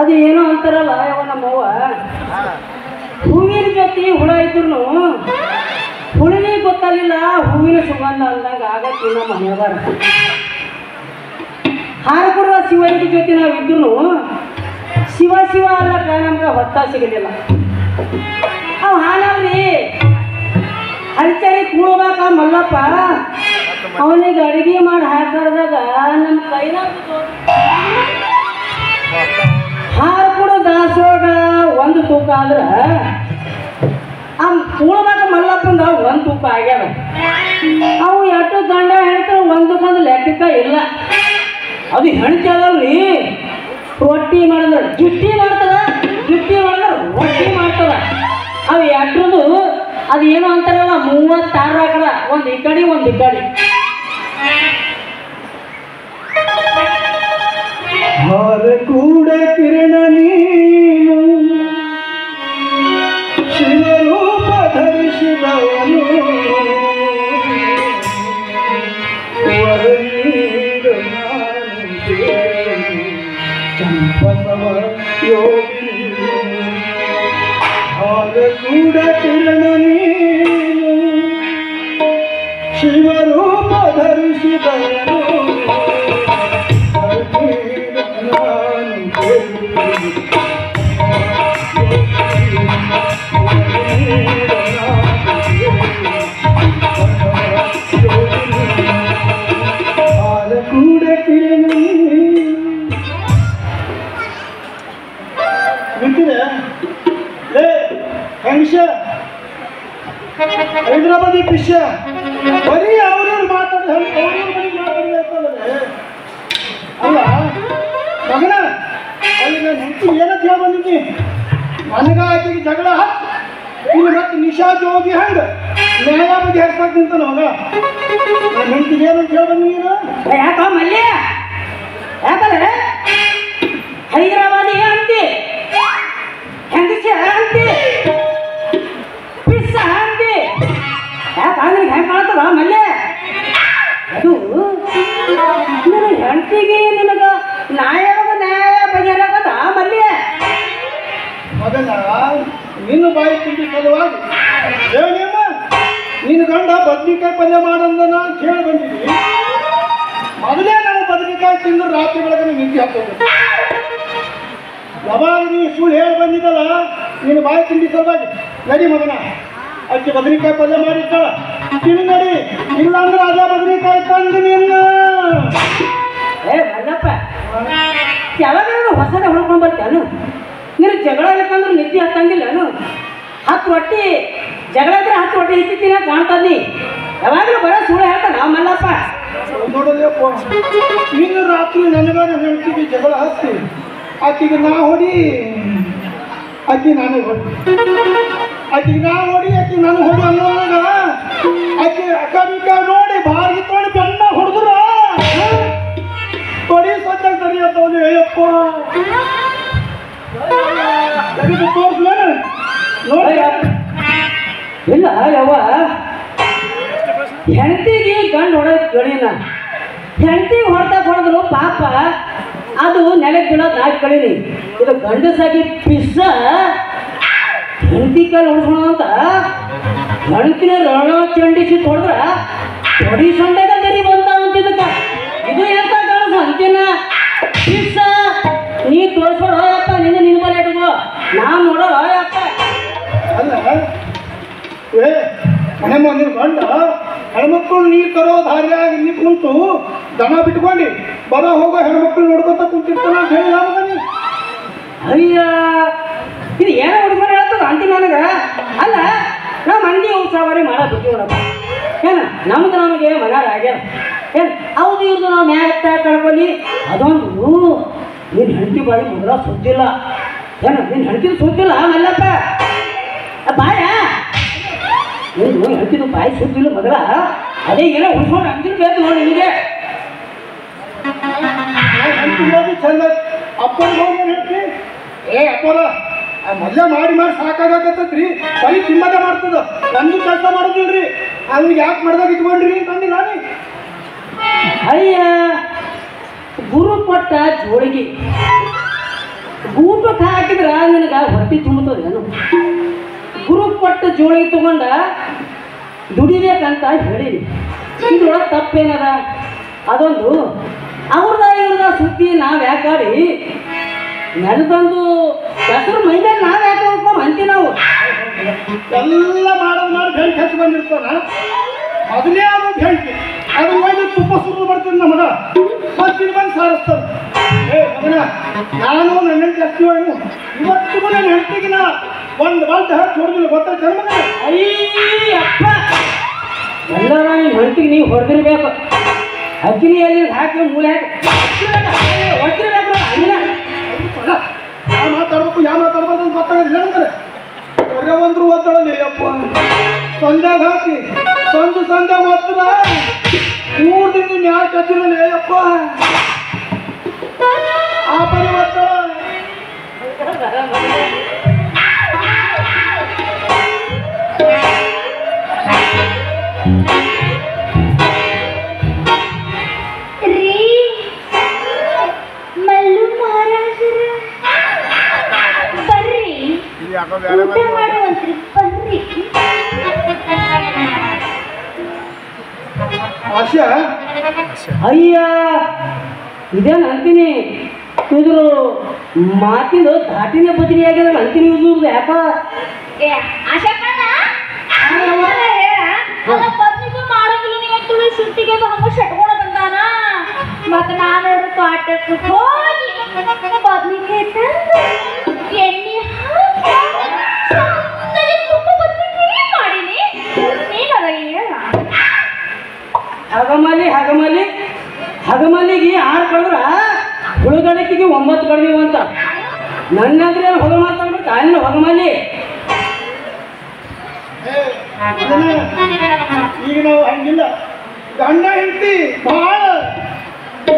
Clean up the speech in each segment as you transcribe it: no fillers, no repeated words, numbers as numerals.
ಅದು ಏನೋ ಅಂತಾರಲ್ಲ ಯಾವ ನಮ್ಮವ್ವ, ಹೂವಿನ ಜೊತೆ ಹುಳ ಇದ್ರು ಹುಳಿಗೆ ಗೊತ್ತಾಗಲಿಲ್ಲ ಹೂವಿನ ಸುಗಂಧ ಅಂದಾಗ ಆಗಕ್ಕೆ ನಮ್ಮ ಮನೆಯವಾರ. ಹಾರ ಕೊಡುವ ಶಿವನಿಗೆ ಜೊತೆ ನಾವು ಇದ್ರು ಶಿವ ಶಿವ ಅಲ್ಲಕ ನಮ್ಗೆ ಹೊತ್ತ ಸಿಗಲಿಲ್ಲ. ಅವು ಹಾನವ್ರಿ ಹರಿಚಾರಿ ಕೂಡೋದಾಗ ಮಲ್ಲಪ್ಪ ಅವನಿಗೆ ಅಡುಗೆ ಮಾಡಿ ಹಾಕಿದಾಗ ನಮ್ಮ ಕೈನಾಗ ಹಾರ ಕೊಡೋ ದಾಸೋಗ ಒಂದು ತೂಕ ಆದ್ರೆ ಆ ಕೂಡದಾಗ ಮಲ್ಲಪ್ಪಂದ ಒಂದು ತೂಕ ಆಗ್ಯಾವ. ಅವು ಎಷ್ಟು ಗಂಡ ಹೇಳ್ತಾರೆ ಒಂದಕ್ಕೊಂದು ಲೆಕ್ಕಕ್ಕ ಇಲ್ಲ. ಅದು ಹೆಣ್ತಿ ಅದಲ್ರಿ, ರೊಟ್ಟಿ ಮಾಡಿದ್ರೆ ಗಿಟ್ಟಿ ಮಾಡ್ತದ, ಗಿಟ್ಟಿ ಮಾಡಿದ್ರೆ ರೊಟ್ಟಿ ಮಾಡ್ತದ. ಅವು ಎಟ್ರದು ಅದು ಏನು ಅಂತಾರಲ್ಲ 36 ಆಕಡ, ಒಂದು ಈ ಕಡೆ ಒಂದು ಈ ಕಡೆ. ಹಾರ ಕೂಡ ಕಿರಣ ನೀನು ಶಿವರೂಪ ಧರಿಸಿದವನು ಚಂಪನವ ಯೋಗಿ. ಹಾರ ಕೂಡ ಕಿರಣ ನೀನು ಶಿವರೂಪ ಧರಿಸಿದವನು ಹೈದರಾಬಾದಿ ವಿಷಯ ಬರೀ ಅವ್ರವ್ರು ಮಾತಾಡ್ತಾರೆ. ಅಲ್ಲ ಮಗನ, ಅಲ್ಲಿ ನಾನು ಹೆಂಡತಿ ಏನಂತ ಹೇಳಿ ಬಂದಿದ್ದಿ, ನನಗ ಆಕೆಗೆ ಜಗಳ ಇಲ್ಲಿ ಮತ್ತೆ ನಿಶಾದ್ ಹೋಗಿ ಹಂಗೆ ನ್ಯಾಯ ಬಗ್ಗೆ ಹೇಳ್ತಾರೆ ನಿಂತಾನ ಮಗ. ನನ್ನ ಹೆಂಡತಿಗೆ ಏನಂತ ಹೇಳಿ ಬಂದಿ ನೀನು? ಯಾಕ ಮಲ್ಯ ಯಾಕಂದ್ರೆ ಹೈದರಾಬಾದಿ ಅಂತಿ, ಹೆಂಗಸ ಅಂತಿ, ಪಿಸ್ಸ ಅಂತಿ. ಯಾಕಂದ್ರೆ ಹೆಂಗೆ ಮಾಡ್ತದ ಮಲ್ಯ? ಅದು ನಿನ್ನ ಹೆಂಡತಿಗೆ ನಿನಗ ನ್ಯಾಯವಾಗ ನ್ಯಾಯ ಬಗೆಹರಾಗದ ಮಲ್ಯ. ಮಗನ, ನಿನ್ನ ಬಾಯಿ ತಿಂಡಿ ಸಲುವಾಗಿ ನಿಮ್ಮ ನಿನ್ನ ಗಂಡ ಬದ್ನಿಕಾಯಿ ಪಲ್ಯ ಮಾಡಂದ ನಾನು ಕೇಳಿ ಬಂದಿದ್ವಿ. ಮೊದಲೇ ನಾವು ಬದ್ನಿಕಾಯಿ ತಿಂದು ರಾತ್ರಿ ಬೆಳಗ್ಗೆ ನಿದ್ದೆ ಹಾಕೋದು. ಯಾವಾಗ ನೀವು ಸುಳ್ಳು ಹೇಳಿ ಬಂದಿದ್ದಲ್ಲ ನಿನ್ನ ಬಾಯಿ ತಿಂಡಿ ಸಲುವಾಗಿ. ನಡಿ ಮಗನ, ಅಕ್ಕಿ ಬದ್ನಿಕಾಯಿ ಪಲ್ಯ ಮಾಡಿದ್ದಾಳ ತಿನ್ನು ನಡಿ. ಇಲ್ಲಾಂದ್ರೆ ಅದೇ ಬದ್ನಿಕಾಯಿ ತಂದು ನಿನ್ನ. ಏ ಮಲ್ಲಪ್ಪ, ಯಾವಾಗ ಹೊಸದ ಹೊಡ್ಕೊಂಡು ಬರ್ತಾನು? ನೀನು ಜಗಳ ಇಲ್ಲಕಂದ್ರೆ ನಿದ್ದೆ ಹತ್ತಂಗಿಲ್ಲನು? 10 ರೊಟ್ಟಿ ಜಗಳ ಇದ್ರೆ 10 ರೊಟ್ಟಿ ಹಿಟ್ಟಿನ ಕಾಣ್ತದಿ. ಯಾವಾಗಲೂ ಬರೋ ಸುಳ್ಳು ಹೇಳ್ತಾನ ನಾವು ಮಲ್ಲಪ್ಪ. ನೋಡೋದಪ್ಪ, ನೀನು ರಾತ್ರಿ ನನಗಾನ ಹೇಳ್ತೀವಿ ಜಗಳ ಹತ್ತಿ ಆಕೆಗೆ ನಾ ಹೊಡಿ, ಆಕೆ ನಾನೇ ಹೊಡಿ, ಆಕೆಗೆ ನಾ ಹೊಡಿ, ಆಕೆ ನಾನು ಹೊಡಿ ಅನ್ನೋವಾಗ ಆಕೆ ಅಕ್ಕ ನೋಡಿ ಬಾರಿಗೆ ತೊಗೊಂಡು ಬೆನ್ನ ಹೊಡೆದ್ರ ತೊಡಿ ಸದ್ಯ ಸರಿಯತ್ತವನು. ಅಯ್ಯಪ್ಪ ತೋರಿಸ್ಲೇನು ನೋಡಿ. ಇಲ್ಲ ಯವ್ವ, ಹೆಂಡತಿಗೆ ಗಂಡು ಹೊಡೆದ ಕಳೀನ, ಹೆಂಡತಿಗೆ ಹೊಡೆದ್ರು ಪಾಪ ಅದು ನೆಲಕ್ಕೆ ಬೀಳೋದು ನಾಲ್ಕು ಕಳೀನಿ. ಇದು ಗಂಡಸಾಗಿ ಪಿಸ್ಸ ಹೆಂಡತಿ ಕೈ ಹೊಡ್ಸೋಣ ಅಂತ ಹೆಂಡತಿನ ರಣ ಚಂಡಿಸಿ ಹೊಡೆದ್ರ ಹೊಡಿ ಸೊಂಡೆಗ ಗರಿ ಬಂತಾವಂತಿದ್ದಕ್ಕ. ಇದು ಎಂತ ಕಾಣಿಸ ಅಂತಿನ ಪಿಸ್ಸ ನೀ ತೋರಿಸ್ಕೊಡ ಯಪ್ಪ, ನಿನ್ನ ಬಲ ಇಟ್ಕೋ, ನಾನು ನೋಡೋ ಯಪ್ಪ. ಅಲ್ಲ ಏ ಮನೆಮ್ಮ, ನಿನ್ನ ಗಂಡ ಹೆಣ್ಮಕ್ಳು ನೀರು ತರೋ ದಾರಿಯಾಗಿ ನೀ ಕುಂತು ದನ ಬಿಟ್ಕೊಂಡು ಬರೋ ಹೋಗೋ ಹೆಣ್ಮಕ್ಳು ನೋಡ್ಕೊತ ಕುಂತಿರ್ತಾನ ಅಂತ ಹೇಳಿ ನಾನು. ಅಯ್ಯ, ಇದು ಏನೋ ಹುಡುಗರು ಹೇಳ್ತದ ಅಂತಿ ನನಗೆ. ಅಲ್ಲ ನಾವು ಮಂದಿ ಸವಾರಿ ಮಾಡೋದು ಬಿಟ್ಟು ನೋಡಪ್ಪ. ಏನು ನಮ್ದು ನಮಗೆ ಮನಾರ ಆಗ್ಯಾರ. ಏನು ಹೌದು ಇವ್ರದ್ದು ನಾವು ಮ್ಯಾಗ ಕಳ್ಕೊಳ್ಳಿ. ಅದೊಂದು ನಿನ್ನ ಹೆಂಡತಿ ಬಾಯಿ ಮೊದಲ ಸುದ್ದಿಲ್ಲ. ಏನು ನಿನ್ನ ಹೆಂಡತಿನ ಸುದ್ದಿಲ್ಲ ಮಲ್ಲಪ್ಪ ಬಾಯ, ನೀನು ಹೆಂಡತಿನ ಬಾಯಿ ಸುದ್ದಿಲ್ಲ ಮೊದಲ. ಅದೇ ಏನೋ ಉಳ್ಸ್ಕೊಂಡು ಅಂತಿರ್ಬೇಕು ನೋಡಿ ನಿನಗೆ. ಚಂದ ಅಪ್ಪನ ಹೇಳ್ತಿ. ಏ ಅಪ್ಪರ ಮೊದಲೇ ಮಾಡಿ ಸಾಕಾಗತ್ತತ್ರಿ, ಬರೀ ತಿಮ್ಮದ ಮಾಡ್ತದ, ನಂದು ಕೆಲಸ ಮಾಡೋದಿಲ್ರಿ, ಅವ್ನಿಗೆ ಯಾಕೆ ಮಾಡ್ದಾಗ ಇಟ್ಕೊಂಡ್ರಿ ಅಂತಂದಿ ನಾನು. ಅಯ್ಯ ಗುರು ಕೊಟ್ಟ ಜೋಳಿಗೆ ಊಟಕ್ಕೆ ಹಾಕಿದ್ರ ನಿನಗ ಹೊಟ್ಟೆ ತುಂಬುತ್ತದೆ. ಗುರು ಕೊಟ್ಟ ಜೋಳಿಗೆ ತಗೊಂಡ ದುಡಿಬೇಕಂತ ಹೇಳೀನಿ. ಇದ್ರೊಳಗೆ ತಪ್ಪೇನದ? ಅದೊಂದು ಅವ್ರದ ಇವ್ರದ ಸುದ್ದಿ ನಾವ್ ಯಾಕಾಡಿ ನೆಲದಂದು ಹೆಸರು ಮೈದಾಗ ನಾವ್ ಯಾಕೆ ಹೋಗ್ಕೊಂಡು ಅಂತೀವಿ ನಾವು. ಎಲ್ಲ ಮಾಡೋದು ಮಾಡಿ ಬೆಂಕಿ ಹಚ್ಚಿ ಬಂದಿರ್ತಾನ. ಅದನ್ನೇ ಅದು ಬೆಂಕಿ ಅದು ಹೋಗಿ ತುಪ್ಪ ಸುರು ಬರ್ತೀನಿ ನಮಗ ಮತ್ತೆ ಬಂದು ಸಾರಿಸ್ತಾನೆ. ಮಗನ ನಾನು ನನ್ನ ಹೆಂಡತಿ ಹಚ್ಚಿವನು ಇವತ್ತಿಗೂ ನನ್ನ ಹೆಂಡತಿಗಿನ ಒಂದು ಬಾಲ್ಟ ಹಾಕಿ ಹೊಡೆದಿಲ್ಲ ಗೊತ್ತಾಯ್ತು ಮಗ. ಅಯ್ಯಪ್ಪ ಎಲ್ಲರ ನಿಮ್ಮ ಹೊಂಟಿಗೆ ನೀವು ಹೊಡೆದಿರ್ಬೇಕು. ಅಗ್ನಿಯಲ್ಲಿ ಹಾಕಿ ಮೂಲೆ ಹಾಕಿ ಹೊಡ್ತಿರ್ಬೇಕು. ಅಲ್ಲಿನ ಯಾವ ಮಾತಾಡ್ಬೇಕು ಯಾವ ಮಾತಾಡ್ಬಾರ್ದು ಅಂತ ಗೊತ್ತಾಗೋದಿಲ್ಲ ನಮ್ಗೆ. ಹೊರ ಒಂದ್ರು ಓದ್ತಾಳಲ್ಲಿ ಅಪ್ಪ ಸಂಧ್ಯಾಗ ಹಾಕಿ ಸಂಜೆ ಓದ್ತಾರ 3 ದಿನ ಯಾಕೆ ಹಚ್ಚಿರಲ್ಲ ಅಪ್ಪ ಆ ಪರಿ ಓದ್ತಾಳ. ಆಶಾ ಅಯ್ಯ ಇದೇನು ಅಂತೀನಿ ಇದ್ರು ಮಾತಿನ ಧಾಟಿನೇ ಬದಲಿ ಆಗ್ಯದ ಅಂತೀನಿ ಇವ್ರದ್ದು ಯಾಕ ಸುಟ್ಟಿಗೆ ಹಂಗ ಶಟ್ಕೊಂಡ ಬಂದಾನ. ಮತ್ತ ನಾನು ತೋಟಕ್ಕೆ ಹೋಗಿ ಬದ್ನಿಕಾಯಿ ತಂದು ಎಣ್ಣೆ ಮಾಡೀನಿ. ನೀನದ ಹೇಳ ಹಗಮಲ್ಲಿಗೆ 6 ಕಳೆದ್ರ ಹುಳುಗಡಕಿಗೆ 9 ಕಳೆದಿವು ಅಂತ ನನ್ನಂದ್ರೆ ಹೊಗ ಮಾತಾಡ್ಬೇಕು. ಅಲ್ಲ ಹೊಗಮಲ್ಲಿ ಈಗ ನಾವು ಹಂಗಿಲ್ಲ. ಗಂಡ ಹೆಂಡತಿ ಭಾಳ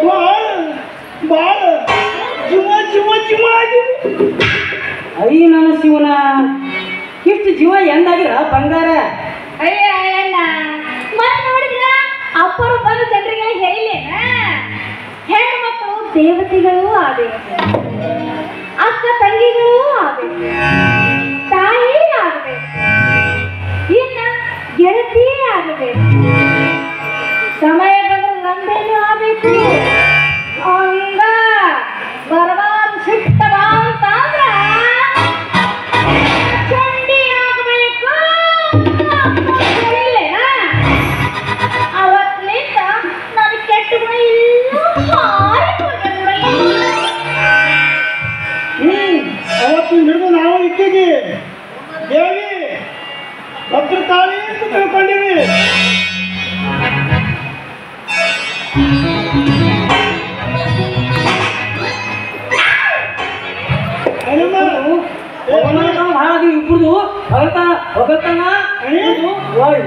ಭಾಳ ಭಾಳ ಜೀವ ಆಗಿವಿ. ಅಯ್ಯ ನನ್ನ ಶಿವನ ಇಷ್ಟು ಜೀವ ಎಂದಾಗಿರ ಬಂಗಾರ. ಅಯ್ಯ ಅಣ್ಣ ಮನೆ ನೋಡಿದ್ರ ಅಪ್ಪರು ಬಂದು ಜನರಿಗೆಲ್ಲ ಹೇಳಿಲ್ಲೇನ ಹೆಣ್ಣು ಮಕ್ಕಳು ದೇವತೆಗಳು ಆಗಬೇಕು, ಅಕ್ಕ ತಂಗಿಗಳು ಆಗಬೇಕು, ತಾಯಿ ಆಗಬೇಕು, ಇನ್ನ ಗೆಳತಿ ಆಗಬೇಕು, ಸಮಯ ಬಂದ್ರೆ ನಂದೇನು ಆಗಬೇಕು. ಹಂಗ ಬರಬಾರ್ದು ಸಿಟ್ಟ ಬಾ ಅಂತಂದ್ರ ಚಂಡಿ ಆಗಬೇಕು. ಅವತ್ತಿನಿಂದ ನಾನು ಕೆಟ್ಟ ಗುಣ ಇಲ್ಲ ಅವತ್ತಿನ ಹಿಡಿದು ನಾವು ಇಟ್ಟಿಗೆ ದೇವಿ ಭದ್ರತಾಳಿ ಅಂತ ತಿಳ್ಕೊಂಡಿವಿ. ಭಾಳ ಅದು ಇಬ್ಬರದು ಹೊಗಳ್ತಾನ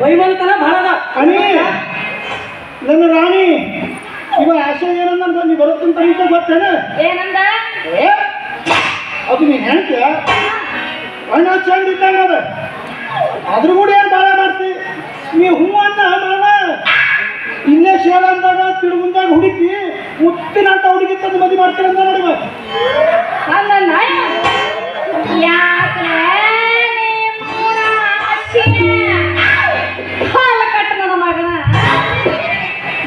ವೈಮಲ್ತನ ಭಾಳ ಅದ. ನನ್ನ ರಾಣಿ ಇವ ಆಶೆ ಏನಂದ ನೀ ಬರುತ್ತಂತ ಅಂತ ಗೊತ್ತೇನ? ಏನಂದ? ಅದು ನೀನ್ ಹೇಳ್ತೀಯ ಅಣ್ಣ ಚಂದ ಇದ್ದಂಗ ಅದ. ಅದ್ರ ಕೂಡ ಏನು ಬಾಳ ಮಾಡ್ತಿ ನೀ ಹೂ ಅನ್ನ ಮಾವ ಇಲ್ಲೇ ಶೇಳ ಅಂದಾಗ ತಿರುಗುಂದಾಗ ಹುಡುಕಿ ಮುತ್ತಿನಂತ ಹುಡುಗಿ ತಂದು ಮದುವೆ ಮಾಡ್ತಾರೆ ಅಂತ ನೋಡಿ. ಹಾಲ ಕಟ್ಟ ನನ್ನ ಮಗನ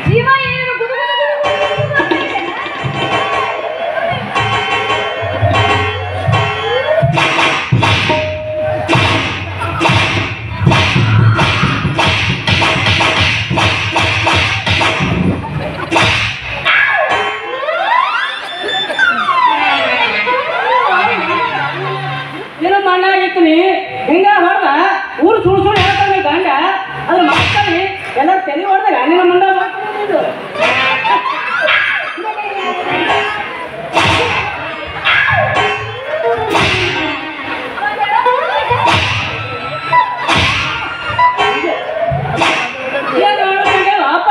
ಜೀವ ಏನು ಏನೋ ಮಣ್ಣಾಗಿತ್ತು ನೀ ಹಿಂಗ ಹೊಡೆದ ಊರು ಸುಳ್ಳು ಹೇಳ್ತಾನೆ ಗಂಡ ಅದ್ರ ಮಾಡ್ತಾನೆ ಎಲ್ಲ ತಲೆ ಹೊಡೆದ ಗಂಡಿನ ಮಂಡ ಮಾಡ್ಕೊಂಡು ಅಪ್ಪ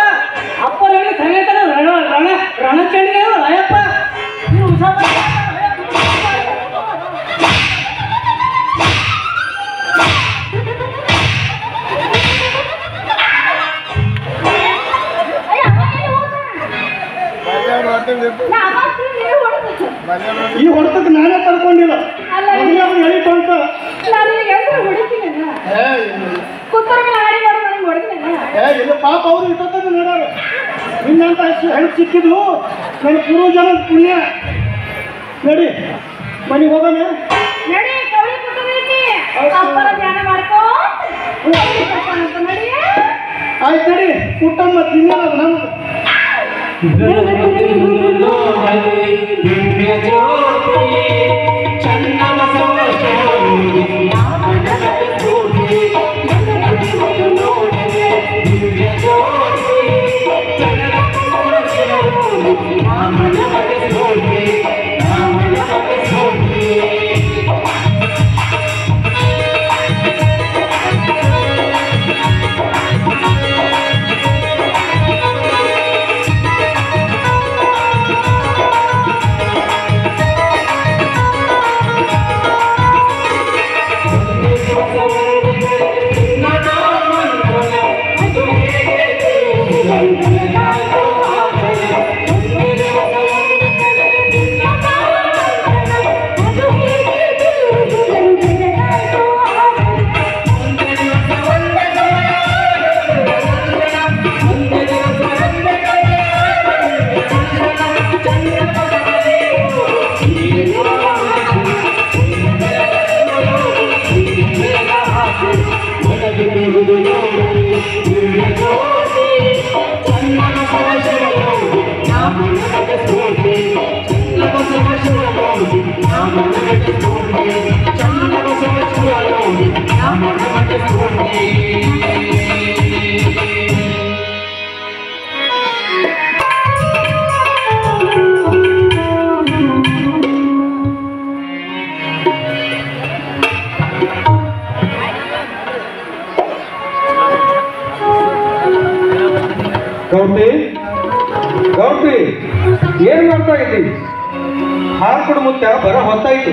ಅಪ್ಪ ಹೇಳಿ ಸಂಗೀತ ರಣಚಂಡಿ ಅಯ್ಯಪ್ಪ ನೀವು ನಾ ಮಾತ್ರ ನೀವು ಹೊಡೆದ ಈ ಹೊಡೆತಕ್ಕೆ ನಾನೇ ತಡ್ಕೊಂಡಿಲ್ಲ ಅಲ್ಲ. ಮೊದಲೇ ಅವ್ನು ಹೇಳಿತು ಅಂತ ನಾನು ಈಗ ಹೆಂಗ್ರ ಹೊಡಿತೀನಲ್ಲ ಕುತ್ತರ್ಗ ನಾಡಿ ಮಾಡಿ ನನಗೆ ಹೊಡೆದಿಲ್ಲ ಇಲ್ಲ ಪಾಪ ಅವರು ಇಟ್ಟದ್ದು ನೋಡಾರ ನಿನ್ನಂತ ಹೆಣ್ಣು ಸಿಕ್ಕಿದ್ಲು ನನ್ನ ಪೂರ್ವಜನ ಪುಣ್ಯ ನಡಿ ಮನೆಗೆ ಹೋಗೋಣ ನಡಿ ಕವಳಿ ಕುತ್ತಬೇಕು ಅಪ್ಪರ ಧ್ಯಾನ ಮಾಡ್ಕೋ ನಡಿ ಆಯ್ತು ನಡಿ ಕುಟುಂಬ ತಿನ್ನೋದು ನಮ್ದು ಗೌಟಿ ಗೌಟಿ ಏನ್ ಮಾಡ್ತಾ ಇದ್ದೀವಿ? ಹಾಲು ಕೊಡು ಮುತ್ಯ ಬರ ಹೊತ್ತಾಯ್ತು.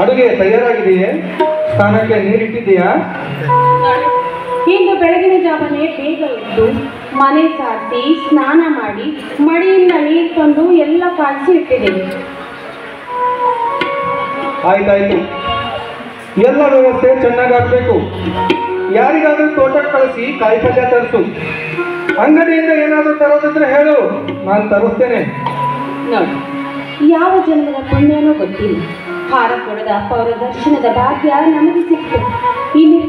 ಅಡುಗೆ ತಯಾರಾಗಿದೆಯೇ? ಸ್ನಾನಕ್ಕೆ ನೀರಿಟ್ಟಿದ್ದೀಯಾ? ಇಂದು ಬೆಳಗಿನ ಜಾವನೆ ಬೇಗ ಎದ್ದು ಮನೆ ಸಾರಿಸಿ ಸ್ನಾನ ಮಾಡಿ ಮಡಿಯಿಂದ ನೀರು ತಂದು ಎಲ್ಲ ಕಾಯಿಸಿ ಇಟ್ಟಿದ್ದೇವೆ. ಆಯ್ತಾಯ್ತು, ಎಲ್ಲ ವ್ಯವಸ್ಥೆ ಚೆನ್ನಾಗಾಗಬೇಕು. ಯಾರಿಗಾದ್ರೂ ತೋಟಕ್ಕೆ ಕಳಿಸಿ ಕಾಯಿಪಲ್ಯ ತರಿಸು. ಅಂಗಡಿಯಿಂದ ಏನಾದರೂ ತರೋದಿದ್ರೆ ಹೇಳು, ನಾನು ತರಿಸ್ತೇನೆ. ನೋಡಿ, ಯಾವ ಜನ್ಮದ ಪುಣ್ಯನೂ ಗೊತ್ತಿಲ್ಲ. ಹಾರ ಕೊಡದ ಅಪ್ಪ ಅವರ ದರ್ಶನದ ಭಾಗ್ಯ ನಮಗೆ ಸಿಕ್ತು. ಇಲ್ಲಿ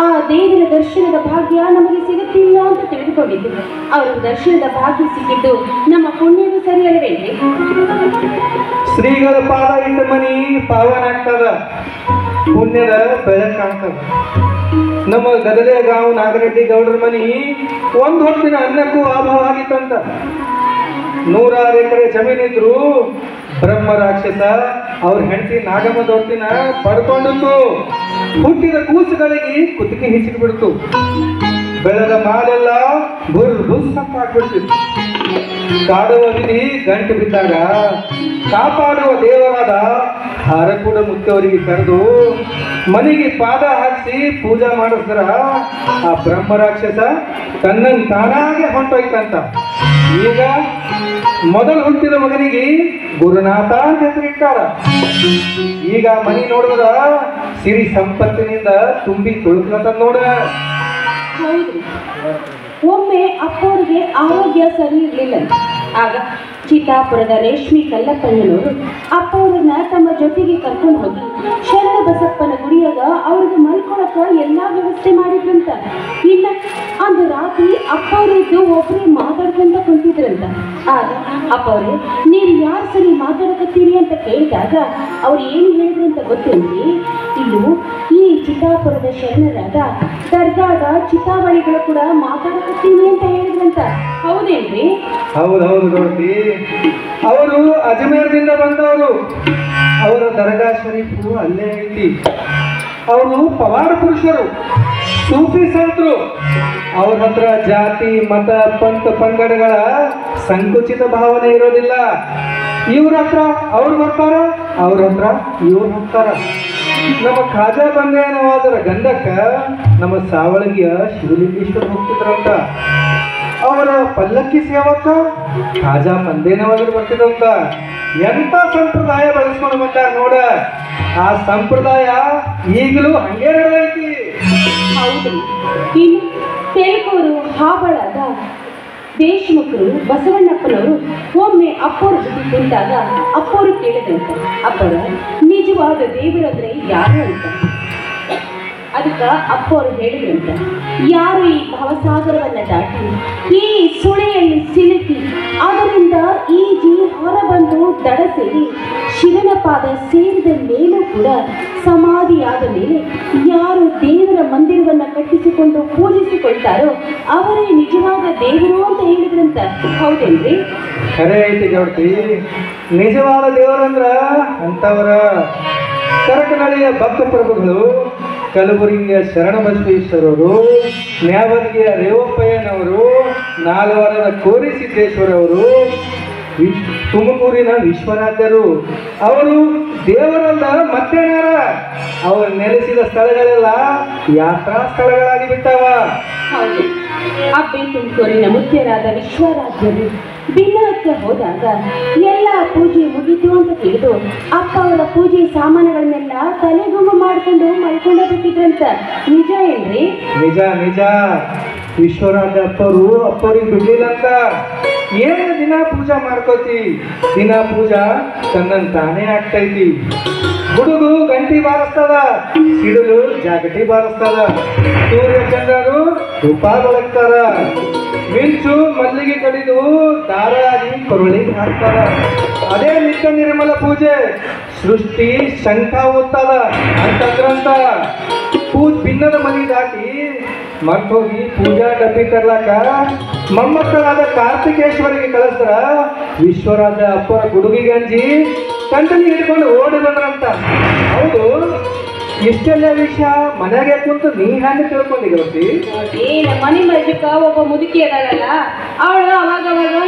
ಆ ದೇವರ ದರ್ಶನದ ಭಾಗ್ಯ ನಮಗೆ ಸಿಗುತ್ತಿಲ್ಲ ಅಂತ ತಿಳಿದುಕೊಂಡಿದ್ದು. ಅವರ ದರ್ಶನದ ಭಾಗ್ಯ ಸಿಕ್ಕಿದ್ದು ನಮ್ಮ ಪುಣ್ಯವು ಸರಿಯಲ್ಲವೇನ್ರಿ? ಶ್ರೀಗಳ ಪಾದ ಇಟ್ಟ ಮನಿ ಪಾವನ ಆಗ್ತದ, ಪುಣ್ಯದ ಬೆಳಕು ಕಾಣ್ತದ. ನಮ್ಮ ಗದಲೆ ಗಾಂವ್ ನಾಗರೆಡ್ಡಿ ಗೌಡ್ರ ಮನಿ ಒಂದು ಹೊತ್ತಿನ ಅನ್ನಕ್ಕೂ ಅಭಾವ ಆಗಿತ್ತಂತ. 100 ಎಕರೆ ಜಮೀನಿದ್ರು ಬ್ರಹ್ಮ ರಾಕ್ಷಸ ಅವ್ರ ಹೆಂಡತಿ ನಾಗಮ್ಮ ದೊಡ್ತಿನ ಪಡ್ಕೊಂಡಿತ್ತು. ಹುಟ್ಟಿದ ಕೂಸುಗಳಿಗೆ ಕುತ್ತಿಗೆ ಹಿಚ್ಚಿಬಿಡ್ತು. ಬೆಳೆದ ಮಾಲೆಲ್ಲ ಬುಸ್ ಅಂತ ಆಗ್ಬಿಡ್ತಿತ್ತು. ಕಾಡುವ ವಿಧಿ ಗಂಟು ಬಿದ್ದಾಗ ಕಾಪಾಡುವ ದೇವರಾದ ಹಾರಕೂಡ ಮುತ್ತವರಿಗೆ ಕರೆದು ಮನೆಗೆ ಪಾದ ಹಾಕಿಸಿ ಪೂಜಾ ಮಾಡಿಸ್ರ ಆ ಬ್ರಹ್ಮ ರಾಕ್ಷಸ ತನ್ನನ್ನು ತಾನಾಗೆ ಹೊಂಟೋಯ್ತಂತ. ಈಗ ಮೊದಲು ಹುಟ್ಟಿದ ಮಗನಿಗೆ ಗುರುನಾಥ ಅಂತ ಹೆಸರಿಟ್ಟಾರ. ಈಗ ಮನಿ ನೋಡಿದ್ರ ಸಿರಿ ಸಂಪತ್ತಿನಿಂದ ತುಂಬಿ ತುಳುಕ್ಲತ್ತ ನೋಡ. ಹೌದು, ಒಮ್ಮೆ ಅಪ್ಪವ್ರಿಗೆ ಆರೋಗ್ಯ ಸರಿ ಇರಲಿಲ್ಲ. ಆಗ ಚಿತ್ತಾಪುರದ ರೇಷ್ಮೆ ಕಲ್ಲಪ್ಪನವರು ಅಪ್ಪವ್ರನ್ನ ತಮ್ಮ ಜೊತೆಗೆ ಕರ್ಕೊಂಡು ಹೋಗಿ ಶರಣ ಬಸಪ್ಪನ ಗುಡಿಯಾಗ ಅವ್ರಿಗೆ ಮಲ್ಕೊಳಕ ಎಲ್ಲಾ ವ್ಯವಸ್ಥೆ ಮಾಡಿದ್ರಂತ. ಇನ್ನ ಅಂದು ರಾತ್ರಿ ಅಪ್ಪವ್ರಿದ್ದು ಒಬ್ಬರೇ ಮಾತಾಡ್ಕೊಂತ ಕುಂತಿದ್ರಂತ. ಆಗ ಅಪ್ಪವ್ರೆ, ನೀವು ಯಾರು ಸರಿ ಮಾತಾಡಕತ್ತೀರಿ ಅಂತ ಕೇಳಿದಾಗ ಅವ್ರು ಏನು ಹೇಳಿದ್ರು ಅಂತ ಗೊತ್ತೇನ್ರಿ? ಇನ್ನು ಈ ಚಿತ್ತಾಪುರದ ಶರಣರಾದ ದರ್ಗಾದ ಚಿತ್ತಾವಳಿಗಳು ಕೂಡ ಮಾತಾಡಕತ್ತೀನಿ ಅಂತ ಹೇಳಿದ್ರಂತ. ಹೌದೇನ್ರಿ? ಹೌದೌದು ನೋಡಿ, ಅವರು ಅಜ್ಮೇರ್ದಿಂದ ಬಂದವರು. ಅವರ ದರ್ಗಾ ಶರೀಫು ಅಲ್ಲೇ ಐತಿ. ಅವರು ಪವಾಡ ಪುರುಷರು, ಸೂಫಿ ಸಂತರು. ಅವ್ರ ಹತ್ರ ಜಾತಿ ಮತ ಪಂಥ ಪಂಗಡಗಳ ಸಂಕುಚಿತ ಭಾವನೆ ಇರೋದಿಲ್ಲ. ಇವ್ರ ಹತ್ರ ಅವ್ರು ಬರ್ತಾರ, ಅವ್ರ ಹತ್ರ ಇವ್ರು ಹೋಗ್ತಾರ. ನಮ್ಮ ಖಾಜಾ ಬಂದೇನವಾದರ ಗಂಧಕ್ಕ ನಮ್ಮ ಸಾವಳಗಿಯ ಶಿವಲಿಂಗೇಶ್ವರ ಹೋಗ್ತಿದ್ರಂತ. ಅವ ಅವರ ಪಲ್ಲಕ್ಕಿ ಸೇವಕ ಖಾಜಾ ಮಂದೇನವಾಗಲು ಬರ್ತಿದಂತ ಎಂತ ಸಂಪ್ರದಾಯ ಬೆಳೆಸ್ಕೊಂಡು ಬಂದ ನೋಡ. ಆ ಸಂಪ್ರದಾಯ ಈಗಲೂ ಹಂಗೆ ನಡೆದೈತಿ. ಹೌದು. ಇನ್ನು ತೆಲುಗೂರು ಹಾಬಳದ ದೇಶಮುಖರು ಬಸವಣ್ಣಪ್ಪನವರು ಒಮ್ಮೆ ಅಪ್ಪೋರ ಜೊತೆ ಕುಂತಾಗ ಅಪ್ಪೋರು ಕೇಳಿದಂತ, ಅಪ್ಪರ ನಿಜವಾದ ದೇವರಂದ್ರೆ ಯಾರು ಅಂತ. ಅದಕ್ಕೆ ಅಪ್ಪೋರು ಹೇಳಿದ್ರಂತ, ಯಾರು ಈ ಭವಸಾಗರವನ್ನ ದಾಟಿ ಈ ಸುಳೆಯಲ್ಲಿ ಸಿಲುಕಿ ಅದರಿಂದ ಈಜಿ ಹೊರಬಂದು ದಡ ಸೇರಿ ಶಿವನ ಪಾದ ಸೇರಿದ ಮೇಲೂ ಕೂಡ ಸಮಾಧಿಯಾದ ಮೇಲೆ ಯಾರು ದೇವರ ಮಂದಿರವನ್ನ ಕಟ್ಟಿಸಿಕೊಂಡು ಪೂಜಿಸಿಕೊಳ್ತಾರೋ ಅವರೇ ನಿಜವಾದ ದೇವರು ಅಂತ ಹೇಳಿದ್ರಂತ. ಹೌದೇನ್ರಿ? ಖರೆ ಐತಿ ಗೌಡ್ತಿ. ನಿಜವಾದ ದೇವರಂದ್ರ ಅಂತವರ ಕರಕನಳ್ಳಿಯ ಭಕ್ತ ಪ್ರಭುಗಳು, ಕಲಬುರಗಿಯ ಶರಣಬಸವೇಶ್ವರವರು, ನ್ಯಾವರಿಗೆಯ ರೇವಪ್ಪಯ್ಯನವರು, ನಾಲ್ವರದ ಕೋರಿ ಸಿದ್ದೇಶ್ವರವರು, ತುಮಕೂರಿನ ವಿಶ್ವನಾಥರು. ಅವರು ದೇವರಲ್ಲ ಮತ್ತೇನಾರ. ಅವರು ನೆಲೆಸಿದ ಸ್ಥಳಗಳೆಲ್ಲ ಯಾತ್ರಾ ಸ್ಥಳಗಳಾಗಿ ಬಿಟ್ಟವ. ಹೌದು. ಅಬ್ಬೆ ತುಮಕೂರಿನ ಮುಖ್ಯರಾದ ವಿಶ್ವರಾಜ್ಯರು ಬಿನ್ನಕ್ಕೆ ಹೋದಾಗ ಎಲ್ಲ ಪೂಜೆ ಮುಗಿತು ಅಂತ ತಿಳಿದು ಅಪ್ಪ ಅವರ ಪೂಜೆ ಸಾಮಾನುಗಳನ್ನೆಲ್ಲ ತಲೆಗುಂಬ ಮಾಡ್ಕೊಂಡು ಮಲ್ಕೊಂಡ ಬಿಟ್ಟಿದ್ರಂತ. ನಿಜ ಏನ್ರಿ? ನಿಜ ನಿಜ. ವಿಶ್ವರಾಜ ಅಪ್ಪರಿಗೆ ಬಿಡ್ಲಿಲ್ಲ ಅಂತ ಏನು ದಿನ ಪೂಜಾ ಮಾಡ್ಕೋತಿ. ದಿನ ಪೂಜಾ ತನ್ನನ್ನು ತಾನೇ ಆಗ್ತೈತಿ. ಗುಡುಗು ಗಂಟಿ ಬಾರಿಸ್ತದ, ಸಿಡಿಲು ಜಾಗಟಿ ಬಾರಿಸ್ತದ, ಸೂರ್ಯ ಚಂದ್ರರು ರೂಪ ಬೆಳಗ್ತಾರ, ಮಿಂಚು ಮಲ್ಲಿಗೆ ಕಡಿದು ದಾರ ಆಗಿ ಕೊರಳಿಗೆ ಹಾಕ್ತಾರ. ಅದೇ ನಿತ್ಯ ನಿರ್ಮಲ ಪೂಜೆ. ಸೃಷ್ಟಿ ಶಂಖ ಓದ್ತದ ಅಂತಂದ್ರಂತ ಭಿನ್ನದ ಮನೆ ದಾಟಿ ಮರ್ತೋಗಿ ಪೂಜಾ ಡಬ್ಬಿ ತರ್ಲಾಕ ಮೊಮ್ಮಕ್ಕಳಾದ ಕಾರ್ತಿಕೇಶ್ವರಿಗೆ ಕಳಿಸ್ತಾರ. ವಿಶ್ವರಾಜ ಅಪ್ಪರ ಗುಡುಗಿ ಗಂಜಿ ಕಂಟಲಿ ಹಿಡ್ಕೊಂಡು ಓಡಿ ಬಂದ್ರಂತ. ಹೌದು, ಇಷ್ಟೆಲ್ಲ ವಿಷಯ ಮನೆಗೆ ಕುಂತು ನೀ ಹ್ಯಾಂಗ ತಿಳ್ಕೊಂಡಿದ್ದಿ? ನಮ್ಮ ಮನೆ ಮಜಕ್ಕ ಒಬ್ಬ ಮುದುಕಿ ಅದಾಳಲ್ಲ, ಅವಳು ಅವಾಗ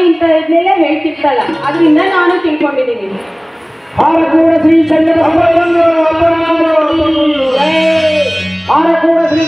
ಇಂಥದ್ನೆಲ್ಲ ಹೇಳ್ತಿರ್ತಾಳ. ಅದರಿಂದ ನಾನು ತಿಳ್ಕೊಂಡಿದ್ದೀನಿ. ಆರಕೂಡ ಶ್ರೀ ಆರಕೂಡ ಶ್ರೀ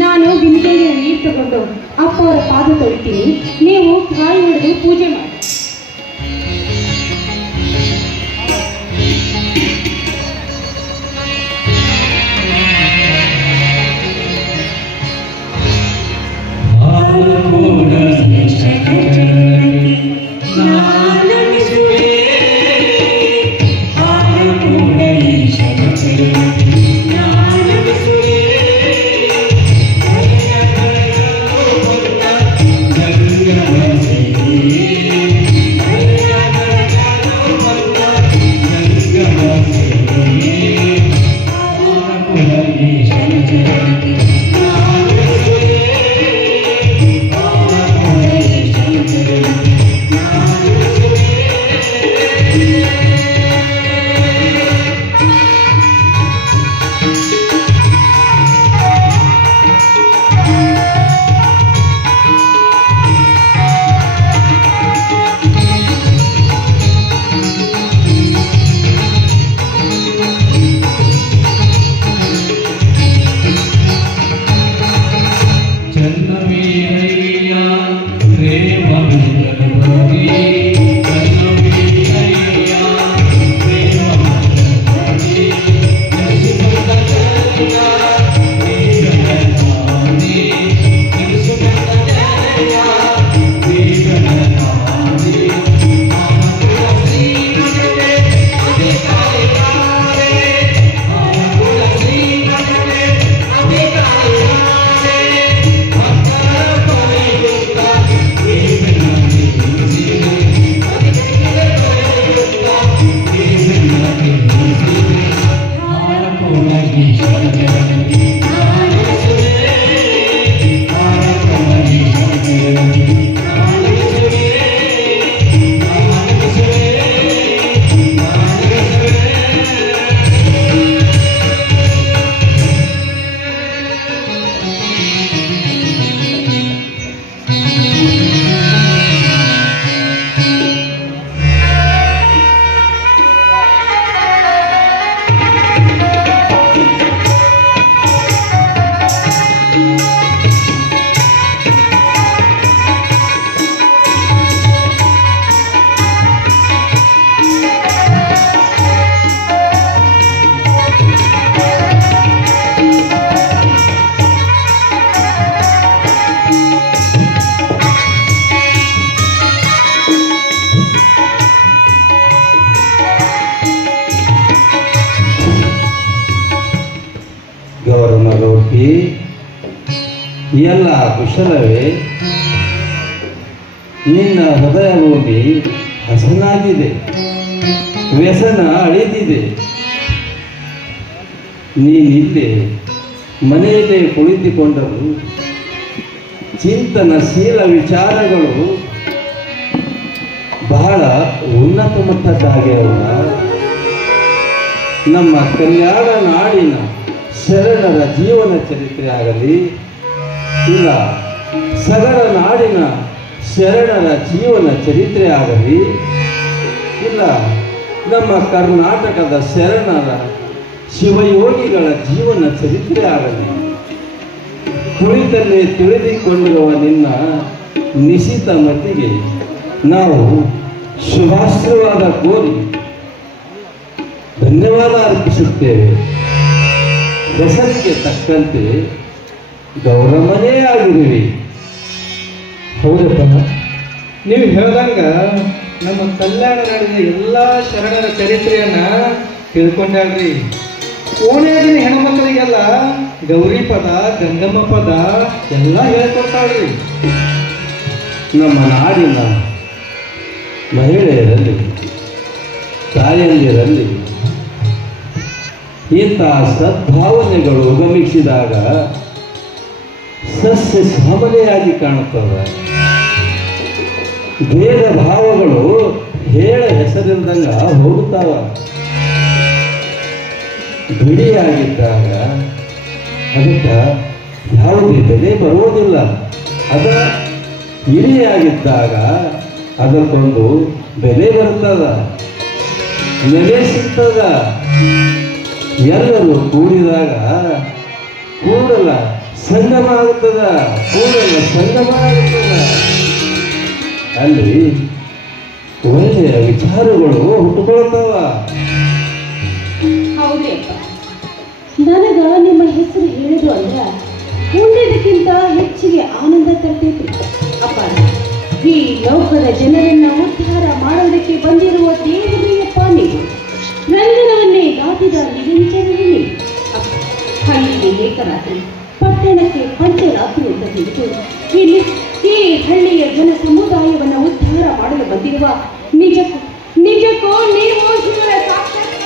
ನಾನು ಬಿಂದಿಗೆಗೆ ನೀರು ತಗೊಂಡು ಅಪ್ಪ ಅವರ ಪಾದ ತೊಳಿತೀನಿ, ನೀವು ಕಾಯಿ ಹಿಡಿದು ಪೂಜೆ ಮಾಡಿ. ಗೌರವನಗೌಟಿ, ಎಲ್ಲ ಕುಶಲವೇ? ನಿನ್ನ ಹೃದಯ ಭೂಮಿ ಹಸನಾಗಿದೆ, ವ್ಯಸನ ಅಳಿದಿದೆ. ನೀನಿಲ್ಲಿ ಮನೆಯಲ್ಲೇ ಕುಳಿತುಕೊಂಡರು ಚಿಂತನಶೀಲ ವಿಚಾರಗಳು ಬಹಳ ಉನ್ನತ ಮಟ್ಟದ್ದಾಗ್ಯವ. ನಮ್ಮ ಕಲ್ಯಾಣ ನಾಡಿನ ಶರಣರ ಜೀವನ ಚರಿತ್ರೆ ಆಗಲಿ, ಇಲ್ಲ ಸಗರ ನಾಡಿನ ಶರಣರ ಜೀವನ ಚರಿತ್ರೆ ಆಗಲಿ, ಇಲ್ಲ ನಮ್ಮ ಕರ್ನಾಟಕದ ಶರಣರ ಶಿವಯೋಗಿಗಳ ಜೀವನ ಚರಿತ್ರೆ ಆಗಲಿ, ಕುಳಿತಲ್ಲೇ ತಿಳಿದುಕೊಂಡಿರುವ ನಿನ್ನ ನಿಶಿತ ಮತಿಗೆ ನಾವು ಶುಭಾಶೀರ್ವಾದ ಕೋರಿ ಧನ್ಯವಾದ ಅರ್ಪಿಸುತ್ತೇವೆ. ಹೆಸರಿಗೆ ತಕ್ಕಂತೆ ಗೌರವನೇ ಆಗಿರುವೆ. ಹೌದಪ್ಪ, ನೀವು ಹೇಳ್ದಂಗ ನಮ್ಮ ಕಲ್ಯಾಣ ನಾಡಿನ ಎಲ್ಲ ಶರಣರ ಚರಿತ್ರೆಯನ್ನ ತಿಳ್ಕೊಂಡ್ರಿ. ಓಣೆ ದಿನ ಹೆಣ್ಮಕ್ಳಿಗೆಲ್ಲ ಗೌರಿ ಪದ, ಗಂಗಮ್ಮ ಪದ ಎಲ್ಲ ಹೇಳ್ಕೊಡ್ತಾಳ್ರಿ. ನಮ್ಮ ನಾಡಿನ ಮಹಿಳೆಯರಲ್ಲಿ, ತಾಯಂದಿರಲ್ಲಿ ಇಂತಹ ಸದ್ಭಾವನೆಗಳು ಉಗಮಿಸಿದಾಗ ಸಸ್ಯ ಶ್ಯಾಮಲೆಯಾಗಿ ಕಾಣುತ್ತವೆ. ಭೇದ ಭಾವಗಳು ಹೇಳ ಹೆಸರಿಲ್ದಂಗ ಹೋಗುತ್ತಾವ. ಬಿಡಿಯಾಗಿದ್ದಾಗ ಅದಕ್ಕೆ ಯಾವುದೇ ಬೆಲೆ ಬರುವುದಿಲ್ಲ. ಅದ ಇಡಿಯಾಗಿದ್ದಾಗ ಅದಕ್ಕೊಂದು ಬೆಲೆ ಬರ್ತದ, ನೆಲೆ ಸಿಗ್ತದ. ಎಲ್ಲರೂ ಕೂಡಿದಾಗ ಕೂಡಲ ಸಂಗಮ ಆಗುತ್ತದ, ಕೂಡಲ ಸಂಗಮ ಆಗುತ್ತದ. ಅಲ್ಲಿ ಒಳ್ಳೆಯ ವಿಚಾರಗಳು ಹುಟ್ಟುಕೊಳ್ತಾವ. ಹೌದ್ರಿ ಅಪ್ಪ, ನನಗ ನಿಮ್ಮ ಹೆಸರು ಹೇಳಿದ್ರು ಅಂದ್ರ ಉಂಡಿದಕ್ಕಿಂತ ಹೆಚ್ಚಿಗೆ ಆನಂದ ತರ್ತೈತಿ ಅಪ್ಪ. ಈ ಲೋಕದ ಜನರನ್ನ ಉದ್ಧಾರ ಮಾಡೋದಕ್ಕೆ ಬಂದಿರುವ ದೇವರಿಯಪ್ಪ ನೀವು. ರಂಗನವನ್ನೇ ದಾಟಿದ ನಿರಂಜನವೇ ನೀವು. ಹಳ್ಳಿಗೆ ಏಕರಾತ್ರಿ, ಪಟ್ಟಣಕ್ಕೆ ಪಂಚರಾತ್ರಿ ಅಂತ ತಿಳಿದು ಇಲ್ಲಿ ಈ ಹಳ್ಳಿಯ ಜನ ಸಮುದಾಯವನ್ನು ಉದ್ಧಾರ ಮಾಡಲು ಬಂದಿರುವ ನಿಜಕ್ಕೂ ನೀವು ಶಿವರ ಸಾಕ್ಷಾತ್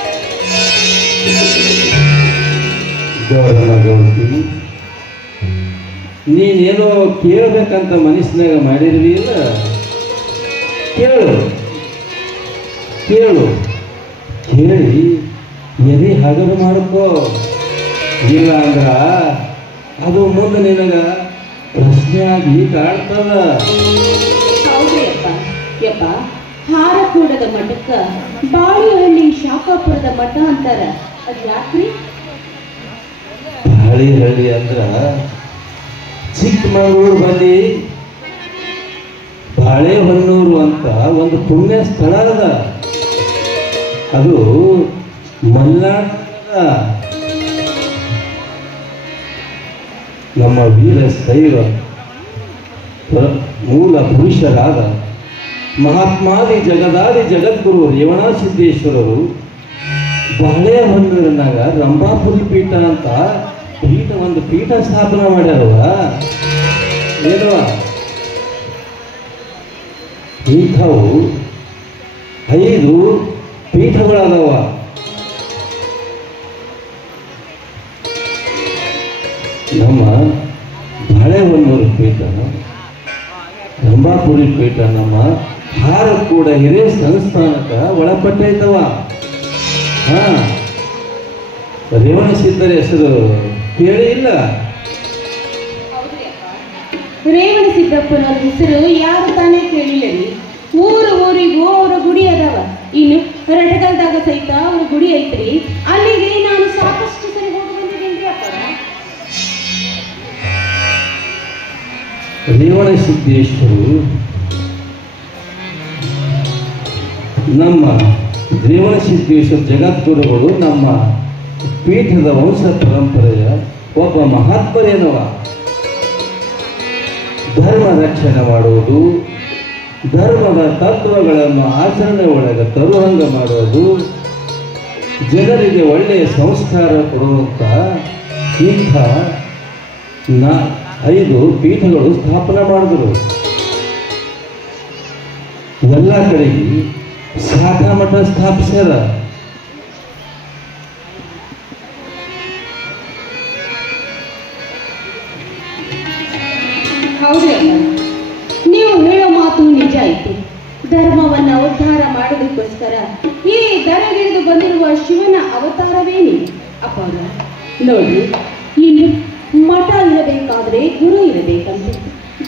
ಗೌರವನಗೌಟಿ, ನೀನೇನೋ ಕೇಳಬೇಕಂತ ಮನಸ್ಸಿನಾಗ ಮಾಡಿರ್ವಿ ಇಲ್ಲ? ಕೇಳು ಕೇಳು, ಕೇಳಿ ಎದೆ ಹಗಲು ಮಾಡ್ಕೋ. ಇಲ್ಲ ಅಂದ್ರ ಅದು ಮುಂದೆ ನಿನಗ ಪ್ರಶ್ನೆಯಾಗಿ ಕಾಡ್ತದ. ಹೌದ್ರಿ ಅಪ್ಪ. ಯಪ್ಪ, ಹಾರಕೂಡದ ಮಠಕ್ಕ ಬಾಳಿಹಳ್ಳಿ ಶಾಖಾಪುರದ ಮಠ ಅಂತಾರ, ಅದ್ ಯಾಕ್ರಿ? ಬಾಳಿಹಳ್ಳಿ ಅಂದ್ರ ಚಿಕ್ಕಮಗಳೂರು ಬಳಿ ಬಾಳೆಹೊನ್ನೂರು ಅಂತ ಒಂದು ಪುಣ್ಯ ಸ್ಥಳ ಅದ. ಅದು ಮಲೆನಾಡ. ನಮ್ಮ ವೀರ ಶೈವ ಮೂಲ ಪುರುಷರಾದ ಮಹಾತ್ಮಾದಿ ಜಗದಾದಿ ಜಗದ್ಗುರು ರೇವಣಸಿದ್ದೇಶ್ವರರು ಬಾಳೆಹೊನ್ನೂರಿನಾಗ ರಂಭಾಪುರಿ ಪೀಠ ಅಂತ ಒಂದು ಪೀಠ ಸ್ಥಾಪನೆ ಮಾಡ್ಯಾರವ. ಏನವ ಇಂಥವು 5 ಪೀಠಗಳದವ. ನಮ್ಮ ಬಾಳೆಹೊನ್ನೂರು ಪೀಠ, ರಂಭಾಪುರಿ ಪೀಠ ನಮ್ಮ ಹಾರಕೂಡ ಹಿರಿಯ ಸಂಸ್ಥಾನಕ್ಕೆ ಒಳಪಟ್ಟೈತವ. ರೇವಣಸಿದ್ದರ ಹೆಸರು ಕೇಳಿ ಇಲ್ಲ? ರೇವಣ ಸಿದ್ದಪ್ಪನ ಹೆಸರು ಯಾರು ತಾನೇ ಕೇಳಿಲ್ಲ ರೀ. ಊರಿಗೂ ಅವರ ಗುಡಿ ಅದಾವ. ಇನ್ನು ರಟಗಲ್ದಾಗ ಸಹಿತ ಅವ್ರ ಗುಡಿ ಐತ್ರಿ. ಅಲ್ಲಿಗೆ ನಾನು ಸಾಕಷ್ಟು ಸರಿ ಹೋಗಿ ಬಂದಿದ್ದೀನಿ ಅಪ್ಪ. ರೇವಣಸಿದ್ದೇಶ್ವರರು ನಮ್ಮ ರೇವಣಸಿದ್ದೇಶ್ವರ ಜಗದ್ಗುರುಗಳು ನಮ್ಮ ಪೀಠದ ವಂಶ ಪರಂಪರೆಯ ಒಬ್ಬ ಮಹಾತ್ಮರೇನವ. ಧರ್ಮ ರಕ್ಷಣೆ ಮಾಡುವುದು, ಧರ್ಮದ ತತ್ವಗಳನ್ನು ಆಚರಣೆ ಒಳಗೆ ತರುವಂಗ ಮಾಡುವುದು, ಜನರಿಗೆ ಒಳ್ಳೆಯ ಸಂಸ್ಕಾರ ಕೊಡುವಂಥ ಇಂಥ 5 ಪೀಠಗಳು ಸ್ಥಾಪನೆ ಮಾಡಿದ್ರು. ಎಲ್ಲ ಕಡೆಗೆ ಶಾಖಾ ಮಠ ಸ್ಥಾಪಿಸ್ಯಾರ. ಹೌದು ಅಲ್ಲ, ನೀವು ಹೇಳೋ ಮಾತು ನಿಜ ಆಯ್ತು. ಧರ್ಮವನ್ನ ಉದ್ಧಾರ ಮಾಡೋದಕ್ಕೋಸ್ಕರ ಈ ದರಗಿಳಿದು ಬಂದಿರುವ ಶಿವನ ಅವತಾರವೇ ನೀವು. ಅಪ್ಪ ನೋಡಿ, ಇಲ್ಲಿ ಮಠ ಇರಬೇಕಾದ್ರೆ ಗುರು ಇರಬೇಕಂತೆ,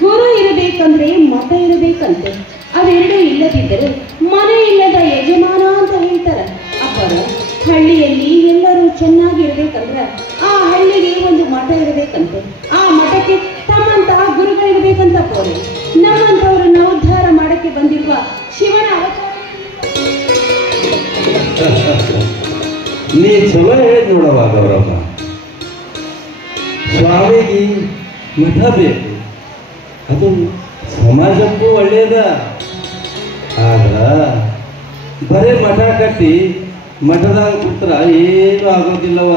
ಗುರು ಇರಬೇಕಂದ್ರೆ ಮಠ ಇರಬೇಕಂತೆ. ಅವೆರಡೂ ಇಲ್ಲದಿದ್ದರೆ ಮನೆ ಇಲ್ಲದ ಯಜಮಾನ ಅಂತ ಹೇಳ್ತಾರೆ. ಅಪ್ಪರ ಹಳ್ಳಿಯಲ್ಲಿ ಎಲ್ಲರೂ ಚೆನ್ನಾಗಿರ್ಬೇಕಂದ್ರೆ ಆ ಹಳ್ಳಿಗೆ ಒಂದು ಮಠ ಇರಬೇಕಂತೆ, ಆ ಮಠಕ್ಕೆ ತಮ್ಮಂತಹ ಗುರುಗಳಿರ್ಬೇಕಂತ ಬೋರೆ. ನಮ್ಮಂತವರನ್ನ ಉದ್ಧಾರ ಮಾಡಕ್ಕೆ ಬಂದಿರುವ ಶಿವನ ಅವತಾರ. ನೀ ಚಲೋ ಹೇಳಿದ್ ನೋಡವ ಗೌರಮ್ಮ. ಸ್ವಾಮಿಗೆ ಮಠ ಬೇಕು, ಅದು ಸಮಾಜಕ್ಕೂ ಒಳ್ಳೆಯದ. ಆದ್ರ ಬರೇ ಮಠ ಕಟ್ಟಿ ಮಠದಾಗ ಕೂತ್ರ ಏನೂ ಆಗೋದಿಲ್ಲವ.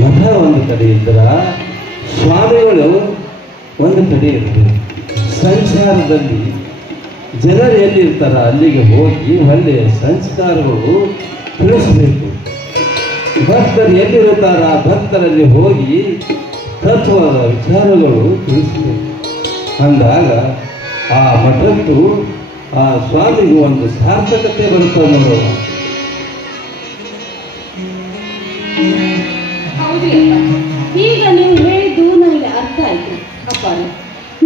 ಮಠ ಒಂದು ಕಡೆ ಇದ್ರ ಸ್ವಾಮಿಗಳು ಒಂದು ಕಡೆ ಇರ್ತಾರೆ. ಸಂಚಾರದಲ್ಲಿ ಜನರು ಎಲ್ಲಿರ್ತಾರ ಅಲ್ಲಿಗೆ ಹೋಗಿ ಒಳ್ಳೆಯ ಸಂಸ್ಕಾರಗಳು ತಿಳಿಸಬೇಕು. ಭಕ್ತರು ಎಲ್ಲಿರುತ್ತಾರ ಭಕ್ತರಲ್ಲಿ ಹೋಗಿ ತತ್ವದ ವಿಚಾರಗಳು ತಿಳಿಸಬೇಕು. ಅಂದಾಗ ಆ ಮಠದ್ದು ಆ ಸ್ವಾಮಿಗೂ ಒಂದು ಸಾರ್ಥಕತೆ ಬರ್ತದೆ ನೋಡುವ. ಹೌದು ಅಪ್ಪ, ಈಗ ನೀವು ಹೇಳಿದ್ದು ನನಗೆ ಅರ್ಥ ಆಯ್ತು. ಅಪ್ಪ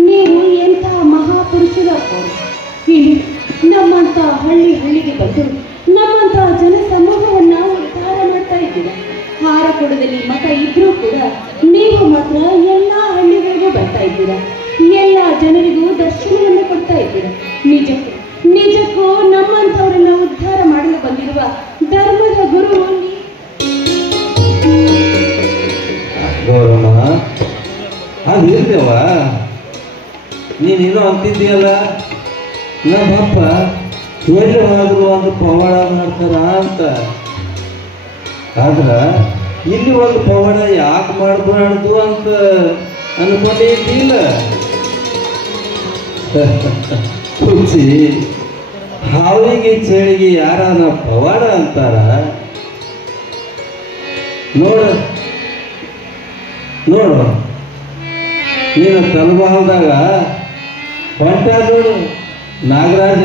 ನೀವು ಎಂತಹ ಮಹಾಪುರುಷರು ಅಪ್ಪ. ಇಲ್ಲಿ ನಮ್ಮಂತ ಹಳ್ಳಿಗೆ ಬಂದು ನಮ್ಮಂತ ಜನ ಸಮೂಹವನ್ನ ಉದ್ಧಾರ ಮಾಡ್ತಾ ಇದ್ದೀರ. ಹಾರಕೊಡದಲ್ಲಿ ಮಠ ಇದ್ರೂ ಕೂಡ ನೀವು ಮಾತ್ರ ಎಲ್ಲಾ ಹಳ್ಳಿಗಳಿಗೂ ಬರ್ತಾ ಇದ್ದೀರಾ, ಎಲ್ಲ ಜನರಿಗೂ ದರ್ಶನವನ್ನು ಕೊಡ್ತಾ ಇದ್ದೀರಾ. ನಿಜಕ್ಕೂ ನಮ್ಮಂಥವ್ರನ್ನ ಉದ್ಧಾರ ಮಾಡಲು ಬಂದಿರುವ ಧರ್ಮದ ಗುರು ಗೌರಮ್ಮ. ಅದಿರ್ದೇವ, ನೀನೇನೋ ಅಂತಿದ್ದೀಯಲ್ಲ, ನಮ್ಮಪ್ಪ ಎಲ್ಲವಾದರೂ ಒಂದು ಪವಾಡ ಮಾಡ್ತಾರ ಅಂತ. ಆದ್ರ ಇಲ್ಲಿ ಒಂದು ಪವಾಡ ಯಾಕೆ ಮಾಡಬಾರ್ದು ಅಂತ ಅನ್ಕೊಂಡೇ ಇದ್ದಿಲ್ಲ. ಹುಚ್ಚಿ ಹಾವಿಗೆ ಚಳಿಗೆ ಯಾರನ್ನ ಪವಾಡ ಅಂತಾರ? ನೋಡು ನೀನು ತಲಬಾಲ್ದಾಗ ಹೊಂಟ ನೋಡು ನಾಗರಾಜ.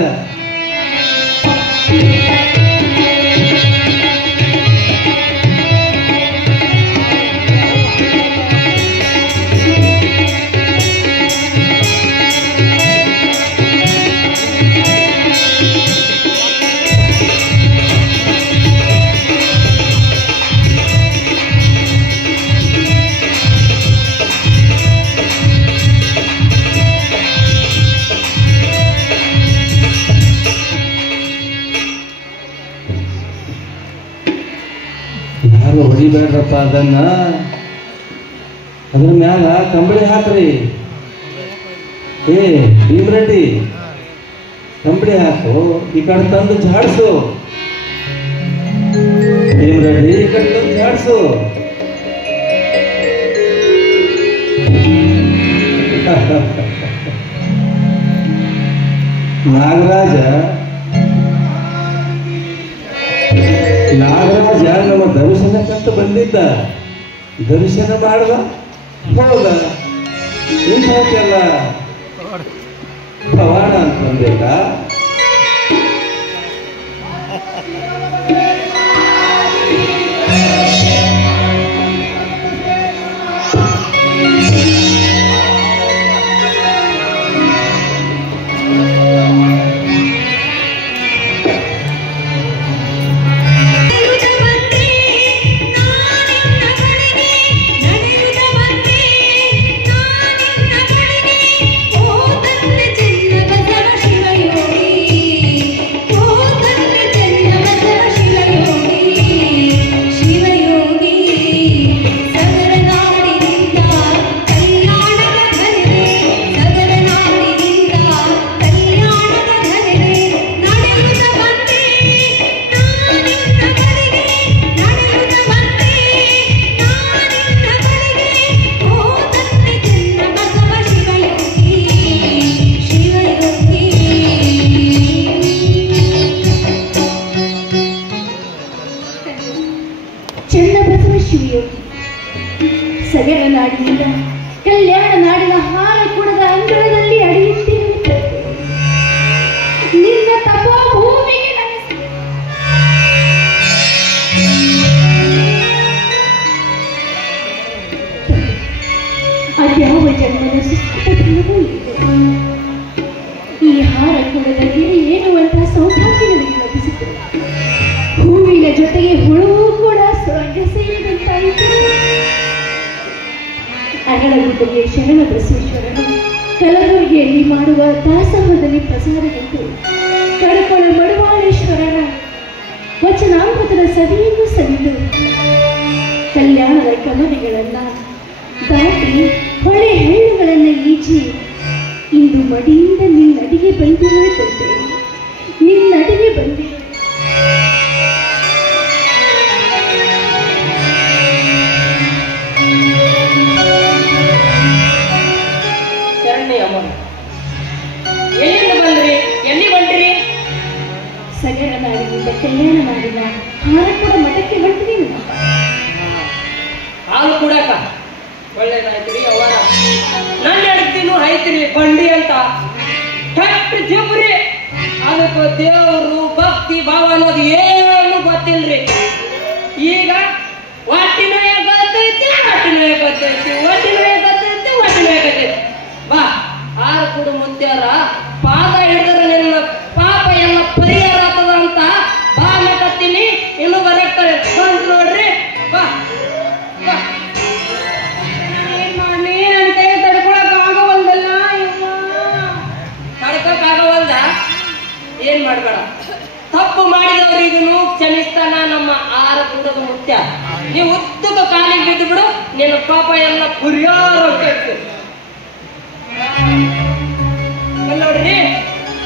ಯಾರು ಹೊಡಿಬೇಡ್ರಪ್ಪ ಅದನ್ನ. ಅದ್ರ ಮ್ಯಾಲ ಕಂಬಳಿ ಹಾಕ್ರಿ. ಭೀಮರೆಡ್ಡಿ ಕಂಬಳಿ ಹಾಕು, ಈ ಕಡೆ ತಂದು ಜಾಡ್ಸು. ಭೀಮರೆಡ್ಡಿ ಈ ಕಡೆ ತಂದು ಜಾಡ್ಸು. ನಾಗರಾಜ ನಮ್ಮ ದರ್ಶನಕ್ಕಂತ ಬಂದಿದ್ದ. ದರ್ಶನ ಮಾಡ್ದ ಹೋದ. ಇಂಥಕ್ಕೆಲ್ಲ ಪವಾಡ ಅಂತಂದಿಲ್ಲ. ಓ ಚನ್ನಬಸವ ಶಿವಯೋಗಿ ಸಗರ ನಾಡಿನಿಂದ ಕಲ್ಯಾಣ ನಾಡಿನ ಹಾರಕೂಡದ ಅಂಗಳದಲ್ಲಿ ಅಡಿಯುತ್ತಿರುತ್ತದೆ. ನಿನ್ನ ತಪೋಭೂಮಿಗೆ ನಮಸ್ಕಾರ. ಅದ್ಯಾವ ಜನ್ಮದ ಸುಸ್ಥಿತನವೂ ಇದೆ. ಈ ಹಾರಕೂಡದ ಗಿರಿ ಏನುವಂತ ಸೌಭಾಗ್ಯ ನನಗೆ ಲಭಿಸುತ್ತದೆ. ಹೂವಿನ ಜೊತೆಗೆ ಹುಳುವು ಕೂಡ ಸ್ವರ್ಗ ಸೇರಿದಂತಾಯಿತು. ಅಗಳಗುಡ್ಡೆಗೆ ಶರಣ ಬಸವೇಶ್ವರನು ಕಲಬುರಗಿಯಲ್ಲಿ ಮಾಡುವ ದಾಸೋಹದಲ್ಲಿ ಪ್ರಸಾರಗೊಂಡು ಕಡಕೊಳ ಮಡುವಾಳೇಶ್ವರನ ವಚನಾಮೃತದ ಸವಿಯನ್ನು ಸವಿದು ಕಲ್ಯಾಣದ ಕಮನೆಗಳನ್ನ ದಾಟಿ ಹೊಳೆ ಹಳ್ಳಿಗಳನ್ನ ಈಜಿ ಇಂದು ಮಡಿಯಿಂದ ನಿನ್ನಡಿಗೆ ಬಂದಿರುವೆ ತಂದೆ, ನಿನ್ನಡಿಗೆ ಬಂದಿರುವೆ. ಎಲ್ಲಿಂದ ಬಂದ್ರಿ? ಎಲ್ಲಿ ಬಂದ್ರಿ? ಸಗರ ನಾಡಿನಿಂದ ಕಲ್ಯಾಣ ನಾಡಿನ ಹಾರಕೂಡ ಮಠಕ್ಕೆ ಹೊರಟಿರಿ. ಹಾಲು ಕುಡಕ ಒಳ್ಳೇದಾಯ್ತ್ರಿ. ಅವರ ನನ್ನ ಹೆಡ್ತಿನೂ ಐತ್ರಿ ಬಂಡಿ ಅಂತ ಕೆಟ್ಟ ಜಿಬ್ರಿ. ಅದಕ್ಕೆ ದೇವರು ಭಕ್ತಿ ಭಾವ ಅನ್ನೋದು ಏನು ಗೊತ್ತಿಲ್ರಿ. ಈಗ ಒಟ್ಟಿನೋಯ ಗೊತ್ತೈತಿ, ಒಟ್ಟಿನೋಯ ಗೊತ್ತೈತಿ, ಒಟ್ಟಿನೋಯ ಗೊತ್ತೈತಿ, ಒಟ್ಟಿನೋಯ ಗೊತ್ತೈತಿ. ಬಾ ಆರು ಕೂಡ ಮುತ್ಯಾರ ಪಾದ ಹಿಡಿದ್ರೆ ನಿನ್ನ ಪಾಪ ಎಲ್ಲ ಪರಿಹಾರ ಆಗ್ತದ ಅಂತ ಬಾ ಅನ್ನಕತ್ತೀನಿ. ಇನ್ನು ಬರಕ್ತಾರೆ ಬಂದ್ ನೋಡ್ರಿ. ಬಾ ಬಾ. ಏನ್ ಮಾಡ್ಲಿ? ನನ್ನ ಕೈ ತಡ್ಕೊಳಕ್ ಆಗವಲ್ದಲ್ಲ. ತಡ್ಕಕ್ ಆಗವಲ್ದ? ಏನ್ ಮಾಡ್ಬೇಡ. ತಪ್ಪು ಮಾಡಿದವರಿಗೂ ಕ್ಷಮಿಸ್ತಾನ ನಮ್ಮ ಆರ ಕುಟದ ಮುತ್ಯ. ನೀವು ಉದ್ದಕ ಕಾಲಿಗೆ ಬಿದ್ದು ಬಿಡು, ನಿನ್ನ ಪಾಪ ಎಲ್ಲ ಪರಿಹಾರ ಆಗ್ತೈತಿ. ನೋಡ್ರಿ,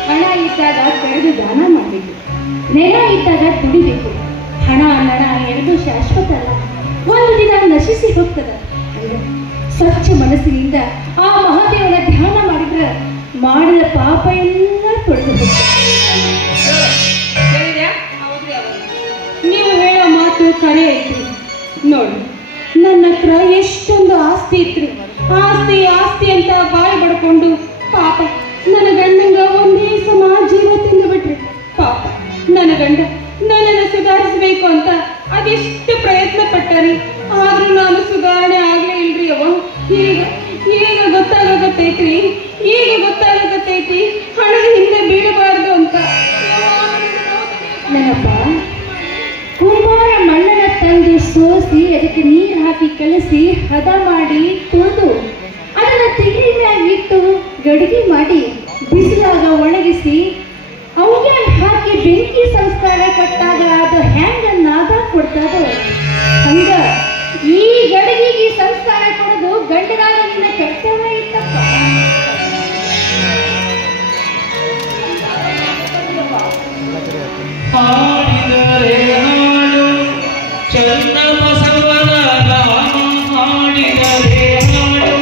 ಹಣ ಇದ್ದಾಗ ಕಳೆದು ದಾನ ಮಾಡಬೇಕು, ನೆಲ ಇದ್ದಾಗ ದುಡಿಬೇಕು. ಹಣ ನಣ ಎರಡು ಶಾಶ್ವತ ಅಲ್ಲ, ಒಂದು ದಿನ ನಶಿಸಿ ಹೋಗ್ತದ. ಸ್ವಚ್ಛ ಮನಸ್ಸಿನಿಂದ ಆ ಮಹಾದೇವನ ಧ್ಯಾನ ಮಾಡಿದ್ರೆ ಮಾಡಿದ ಪಾಪ ಎಲ್ಲ ತೊಳೆದು ನೀವು ಹೇಳೋ ಮಾತು ಕರೆ ಐತಿ. ನೋಡಿ, ನನ್ನ ಹತ್ರ ಎಷ್ಟೊಂದು ಆಸ್ತಿ ಇತ್ತು. ಆಸ್ತಿ ಆಸ್ತಿ ಅಂತ ಬಾಯಿ ಬಡ್ಕೊಂಡು ಪಾಪ ನನ್ನ ಗಂಡಂಗ ಒಂದೇ ಸಮ ಜೀವ ತಿಂದು ಬಿಟ್ರಿ. ಪಾಪ ನನ್ನ ಗಂಡ ನನ್ನನ್ನು ಸುಧಾರಿಸಬೇಕು ಅಂತ ಅದೆಷ್ಟು ಪ್ರಯತ್ನ ಪಟ್ಟರಿ. ಆದ್ರೂ ನಾನು ಸುಧಾರಣೆ ಆಗ್ಲೇ ಇಲ್ರಿ. ಅವ ಈಗ ಈಗ ಗೊತ್ತಾಗತ್ತೈತ್ರಿ. ಈಗ ಗೊತ್ತಾಗತ್ತೈತಿ ಹಣದ ಹಿಂದೆ ಬೀಳಬಾರ್ದು ಅಂತ. ನೆನಪ ಕುಂಬಾರ ಮಣ್ಣನ ತಂದು ಸೋಸಿ ಅದಕ್ಕೆ ನೀರು ಹಾಕಿ ಕಲಸಿ ಹದ ಮಾಡಿ ತುಳಿದು ಅದನ್ನ ತೆಗಿ ಮ್ಯಾಗ ಇಟ್ಟು ಗಡಿಗೆ ಮಾಡಿ ಬಿಸಿಲಾಗ ಒಣಗಿಸಿ ಅವಗೆ ಹಾಕಿ ಬೆಂಕಿ ಸಂಸ್ಕಾರ ಕಟ್ಟಾಗ ಅದು ಹ್ಯಾಂಗ ನಾದ ಕೊಡ್ತದೋ ಹಂಗ ಈ ಗಡಿಗೆಗೆ ಸಂಸ್ಕಾರ ಕೊಡೋದು ಗಂಡನಾಗ ನಿನ್ನ ಕರ್ತವ್ಯ ಇತ್ತಪ್ಪ. ಹಾಡಿದರೆ ಹಾಡು ಚನ್ನ ಬಸವನ ನಾಮ, ಹಾಡಿದರೆ ಹಾಡು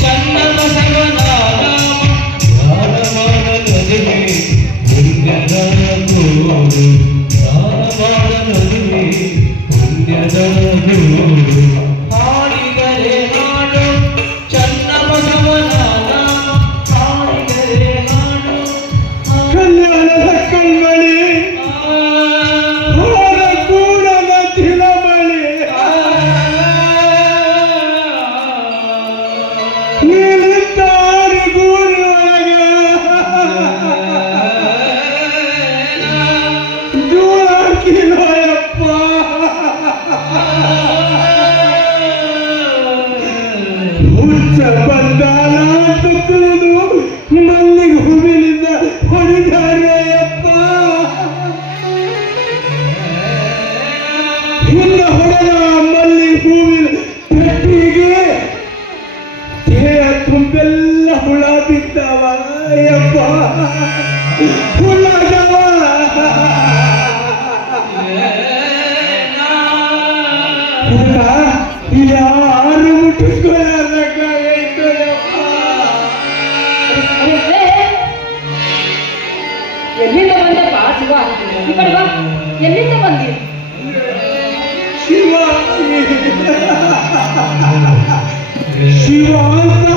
ಚನ್ನ ಬಸವನ ನಾಮ, ಯಾರ ಮಾಡಲದಿವೆ ಪುಣ್ಯದ ಗೂಡು, ಯಾರ ಮಾಡಲದಿವೆ ಪುಣ್ಯದ ಗೂಡು. ಹಾಡಿದರೆ ಹಾಡು ಚನ್ನ ಬಸವನ ನಾಮ, ಹಾಡಿದರೆ ಹಾಡು ಕಲ್ಯಾಣದ ಕಣ್ಮಣಿ ಕೂಡದ ತಿಳಮಣಿ ನೀನಿದ್ದಾರಿ ಗೂರಿಯೊಳಗ ದೂರಾಕಿಲೋಯಪ್ಪ. ಹುಚ್ಚ ಬಂದಾನ ಅಂತ ತಿಳಿದು ಮಲ್ಲಿಗೆ ಹೂವಿನಿಂದ ಹೊಡಿದಾರೆಯಪ್ಪ. ಹಿಂದ ಹೊಡೆದ ಮಲ್ಲಿಗೆ ಹೂವಿನ ಪೆಟ್ಟಿಗೆ ದೇಹ ತುಂಬೆಲ್ಲ ಹುಳ ಬಿದ್ದಾವ ಯಪ್ಪ, ಹುಳದವ. ಯಾರು ಮುಟ್ಟಿಸ್ಕೊಳ್ಳೋದಕ್ಕಾಗೈತು ಯಪ್ಪ. ಎಲ್ಲಿಂದ ಬಂದಪ್ಪ ಶಿವ? ಈ ಕಡೆ ಬಾ. ಎಲ್ಲಿಂದ ಬಂದಿ? ಶಿವ ಶಿವ ಅಂತ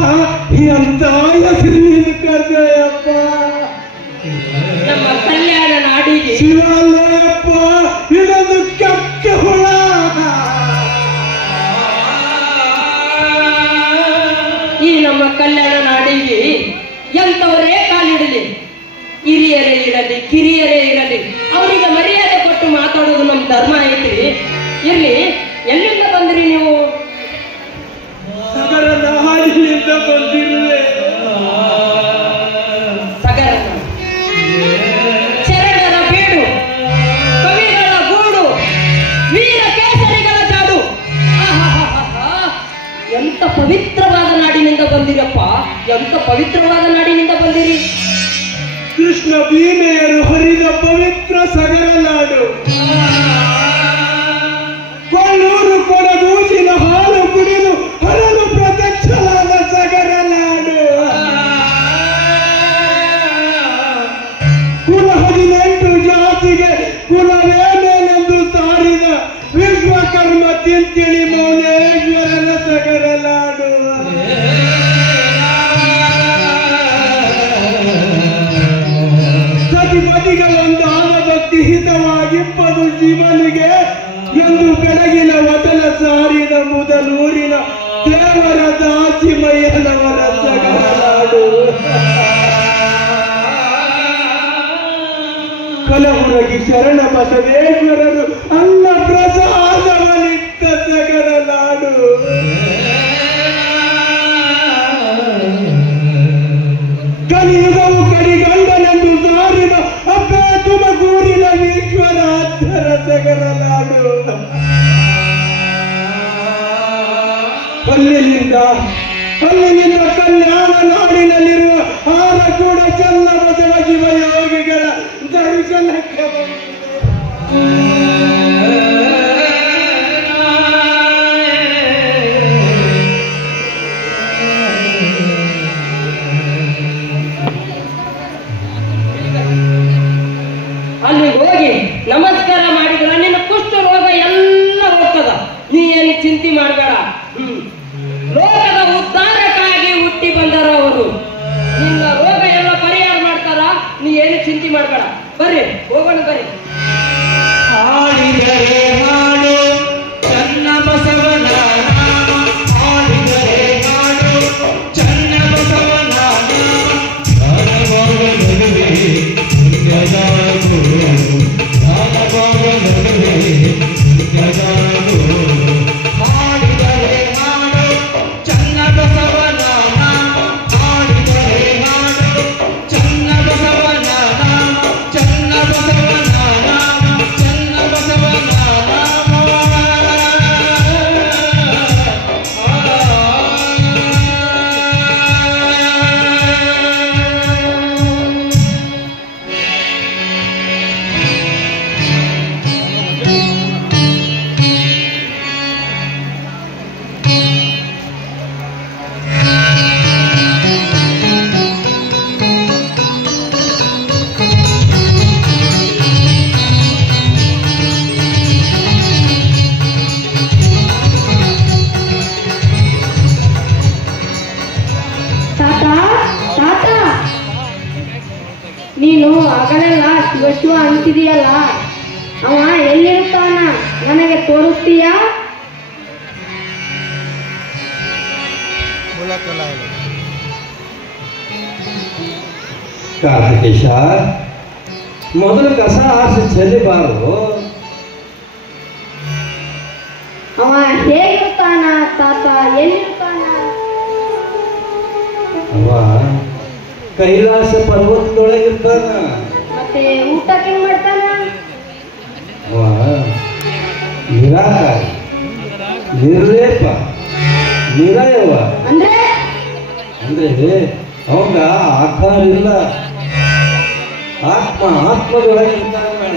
ಎಂತ ಹೆಸರು ಕರ್ದೆಯಪ್ಪ. ನಮ್ಮ ಕಲ್ಯಾಣ ನಾಡಿಗೆ ಶಿವ ಅಲ್ಲಪ್ಪ, ಇದೊಂದು ಕೆಟ್ಟ ಹುಳ. ಈ ನಮ್ಮ ಕಲ್ಯಾಣ ನಾಡಿಗೆ ಎಂತವರೇ ಕಾಲಿಡಲಿ, ಹಿರಿಯರೇ ಇರಲಿ ಕಿರಿಯರೇ ಇರಲಿ, ಅವರಿಗೆ ಮರ್ಯಾದೆ ಕೊಟ್ಟು ಮಾತಾಡೋದು ನಮ್ಮ ಧರ್ಮ ಐತಿ. ಇರ್ಲಿ, ಎಲ್ಲಿಂದ ಬಂದ್ರಿ ನೀವು? ಸಗರ ನಾಡಿನಿಂದ ಬಂದಿರುವೆ. ಸಗರ ಶರಣರ ಬೀಡು, ಕವಿಗಳ ಗೂಡು, ವೀರ ಕೇಸರಿಗಳ ಜಾಡು. ಆಹಾಹಾಹಾ, ಎಂತ ಪವಿತ್ರವಾದ ನಾಡಿನಿಂದ ಬಂದಿರಪ್ಪ, ಎಂತ ಪವಿತ್ರವಾದ ನಾಡಿನಿಂದ ಬಂದಿರಿ. ಕೃಷ್ಣ ಭೀಮೆಯರು ಹರಿದ ಪವಿತ್ರ ಸಗರ ನಾಡು. ಕೊಲ್ಲೂರು ಕೊಡಗೂಸಿನ ಹಾಲು ಕುಡಿದು ಹರಲು ಪ್ರತ್ಯಕ್ಷವಾದ ಸಗರ ನಾಡು. ಕುಲ 18 ಜಾತಿಗೆ ಕುಲವೇ ಮೇಲೆಂದು ಸಾರಿದ ವಿಶ್ವಕರ್ಮ ತಿಂತಿಳಿ ಮೌನೇಶ್ವರನ ಸಗರ ನಾಡು. ಸತಿಪತಿಗಳೊಂದಾದ ಭಕ್ತಿ ಹಿತವಾಗಿಪ್ಪದು ಶಿವನಿಗೆ ಎಂದು ಬೆಳಗಿನ ವಚನ ಸಾರಿದ ಮುದಲೂರಿನ ದೇವರ ದಾಚಿಮಯ್ಯನವರ ಸಗರ ನಾಡು. ಕಲಬುರಗಿ ಶರಣ ಬಸವೇಶ್ವರರು ಅನ್ನ ಪ್ರಸಾದವನಿಟ್ಟ ಸಗರ ನಾಡು. ಕಲಿಯುಗವು ಕಡಿಗಂಡನೆಂದು ಸಾರಿದ ಅಬ್ಬೆ ತುಮಕೂರಿನ ಈಶ್ವರಾಧ್ಯರ ಸಗರ ನಾಡು. ಅಲ್ಲಿನಿಂದ ಕಲ್ಯಾಣ ನಾಡಿನಲ್ಲಿರುವ ಆರಕೂಡ ಚನ್ನಬಸವ ಶಿವಯೋಗಿಗಳ ದರ್ಶನಕ್ಕೆ ಅಲ್ಲಿ ಹೋಗಿ ನಮಸ್ಕಾರ ಮಾಡಿದ್ರ ನಿನ್ನ ಕುಷ್ಠ ರೋಗ ಎಲ್ಲ ಹೋಗ್ತದ. ನೀ ಏನು ಚಿಂತೆ ಮಾಡಬೇಡ. ಲೋಕದ ಉದ್ಧಾರಕ್ಕಾಗಿ ಹುಟ್ಟಿ ಬಂದಾರ ಅವರು. ನಿನ್ನ ರೋಗ ಎಲ್ಲ ಪರಿಹಾರ ಮಾಡ್ತಾರ, ನೀ ಏನು ಚಿಂತೆ ಮಾಡಬೇಡ. ಬರ್ರಿ ಹೋಗೋಣ, ಬರ್ರಿ. ಹಾಡಿದರೆ ಹಾಡು ಚನ್ನ ಬಸವನ ನಾಮ, ಹಾಡಿದರೆ ಹಾಡು ಚನ್ನ ಬಸವನ ನಾಮ. ದಾನಭಾವ ನಡುವೆ ಪುಣ್ಯದ ಗುರು, ದಾನಭಾವ ನಡುವೆ ಪುಣ್ಯದ ಗುರು. ಹಾಡಿದರೆ ಹಾಡು ಚನ್ನ ಬಸವನ ನಾಮ, ಹಾಡಿದರೆ ಹಾಡು ಚನ್ನ ಬಸವನ ನಾಮ, ಚನ್ನ ಬಸವನ ನಾಮ, ಚನ್ನ ಬಸವನ ನಾಮ. ನೀನು ಆಗಲೆಲ್ಲ ಶಿವ ಅಂತಿದೀಯಲ್ಲ, ಅವ ಎಲ್ಲಿರ್ತಾನ ನನಗೆ ತೋರಿಸ್ತೀಯಾ? ಕಾರ್ತಿಕೇಶ, ಮೊದಲು ಕಸ ಆರಿಸಿ ಚೆಲ್ಲಿಬಾರು. ಅವ ಹೇಗಿರ್ತಾನ ತಾತ, ಎಲ್ಲಿರ್ತಾನ? ಅವ ಕೈಲಾಸ ಪರ್ವತದೊಳಗಿರ್ತಾನ. ಮತ್ತೆ ಊಟಕ್ಕೆ ಏನ್ ಮಾಡ್ತಾನ? ಅವ ನಿರಾಕಾರಿ, ನಿರ್ಲೇಪ, ನಿರಯವ. ಅಂದ್ರೆ ಅವಂಗ ಆಕಾರ ಇಲ್ಲ. ಆತ್ಮದೊಳಗಿರ್ತಾನ.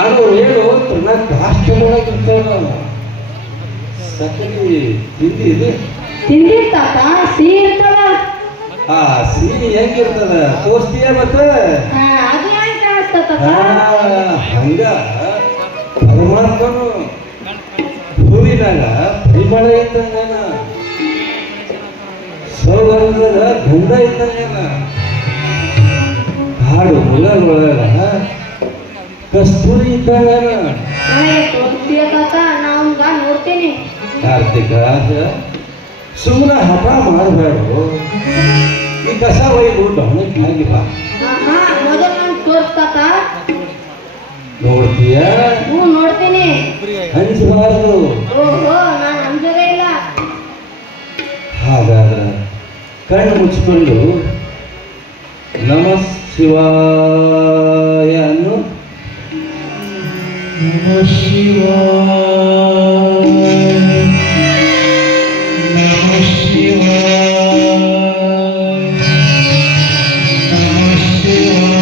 ಅನ್ನೋರು ಹೇಳು ತನ್ನ ಕಾಷ್ಟದೊಳಗಿರ್ತಾನ. ಸಕಲಿ ತಿಂದಿ ತಿಂದಿರ್ ತಾತ, ಸಿಹಿ ಇರ್ತದ. ಆ ಸಿಹಿ ಹೆಂಗಿರ್ತದ ತೋರಿಸ್ತೀಯ ಮತ್ತೆ? ಅದು ಹೆಂಗ್ ಕಾಣಿಸ್ತದ ತಾತ? ಹಂಗ ಪರಮಾತ್ಮನು ಭೂಮಿನಾಗ ಇದ್ದಂಗನ, ಸೌಗಂಧದ ಗಂಧ ಇದ್ದಂಗನ, ಹಾಡು ಮುಳಗೊಳಗ ಕಸ್ತೂರಿ ಇದ್ದಂಗನ. ನೋಡ್ತೇನೆ. ಕಾರ್ತಿಕ ಸುಮ್ಮನೆ ಹಠ ಮಾಡಬೇಡು. ಈ ಕಸ ಒಯ್ದು ಹಣಕ್ಕೆ ಆಗಿ ಬಾ. ಮೊದಲು ನಾನು ತೋರ್ಸ್ತಾಕ ನೋಡ್ತೀಯ? ನೋಡ್ತೇನೆ. ಹಂಚಬಾರದು. ಓಹೋ, ನಾನು ಅಂಜದೇ ಇಲ್ಲ. ಹಾಗಾದ್ರೆ ಕಣ್ಣು ಮುಚ್ಚಿಕೊಂಡು ನಮಃ ಶಿವಾಯ ಅನ್ನು. ನಮಃ ಶಿವಾಯ, ನಮಃ ಶಿವಾಯ, ನಮಃ ಶಿವಾಯ.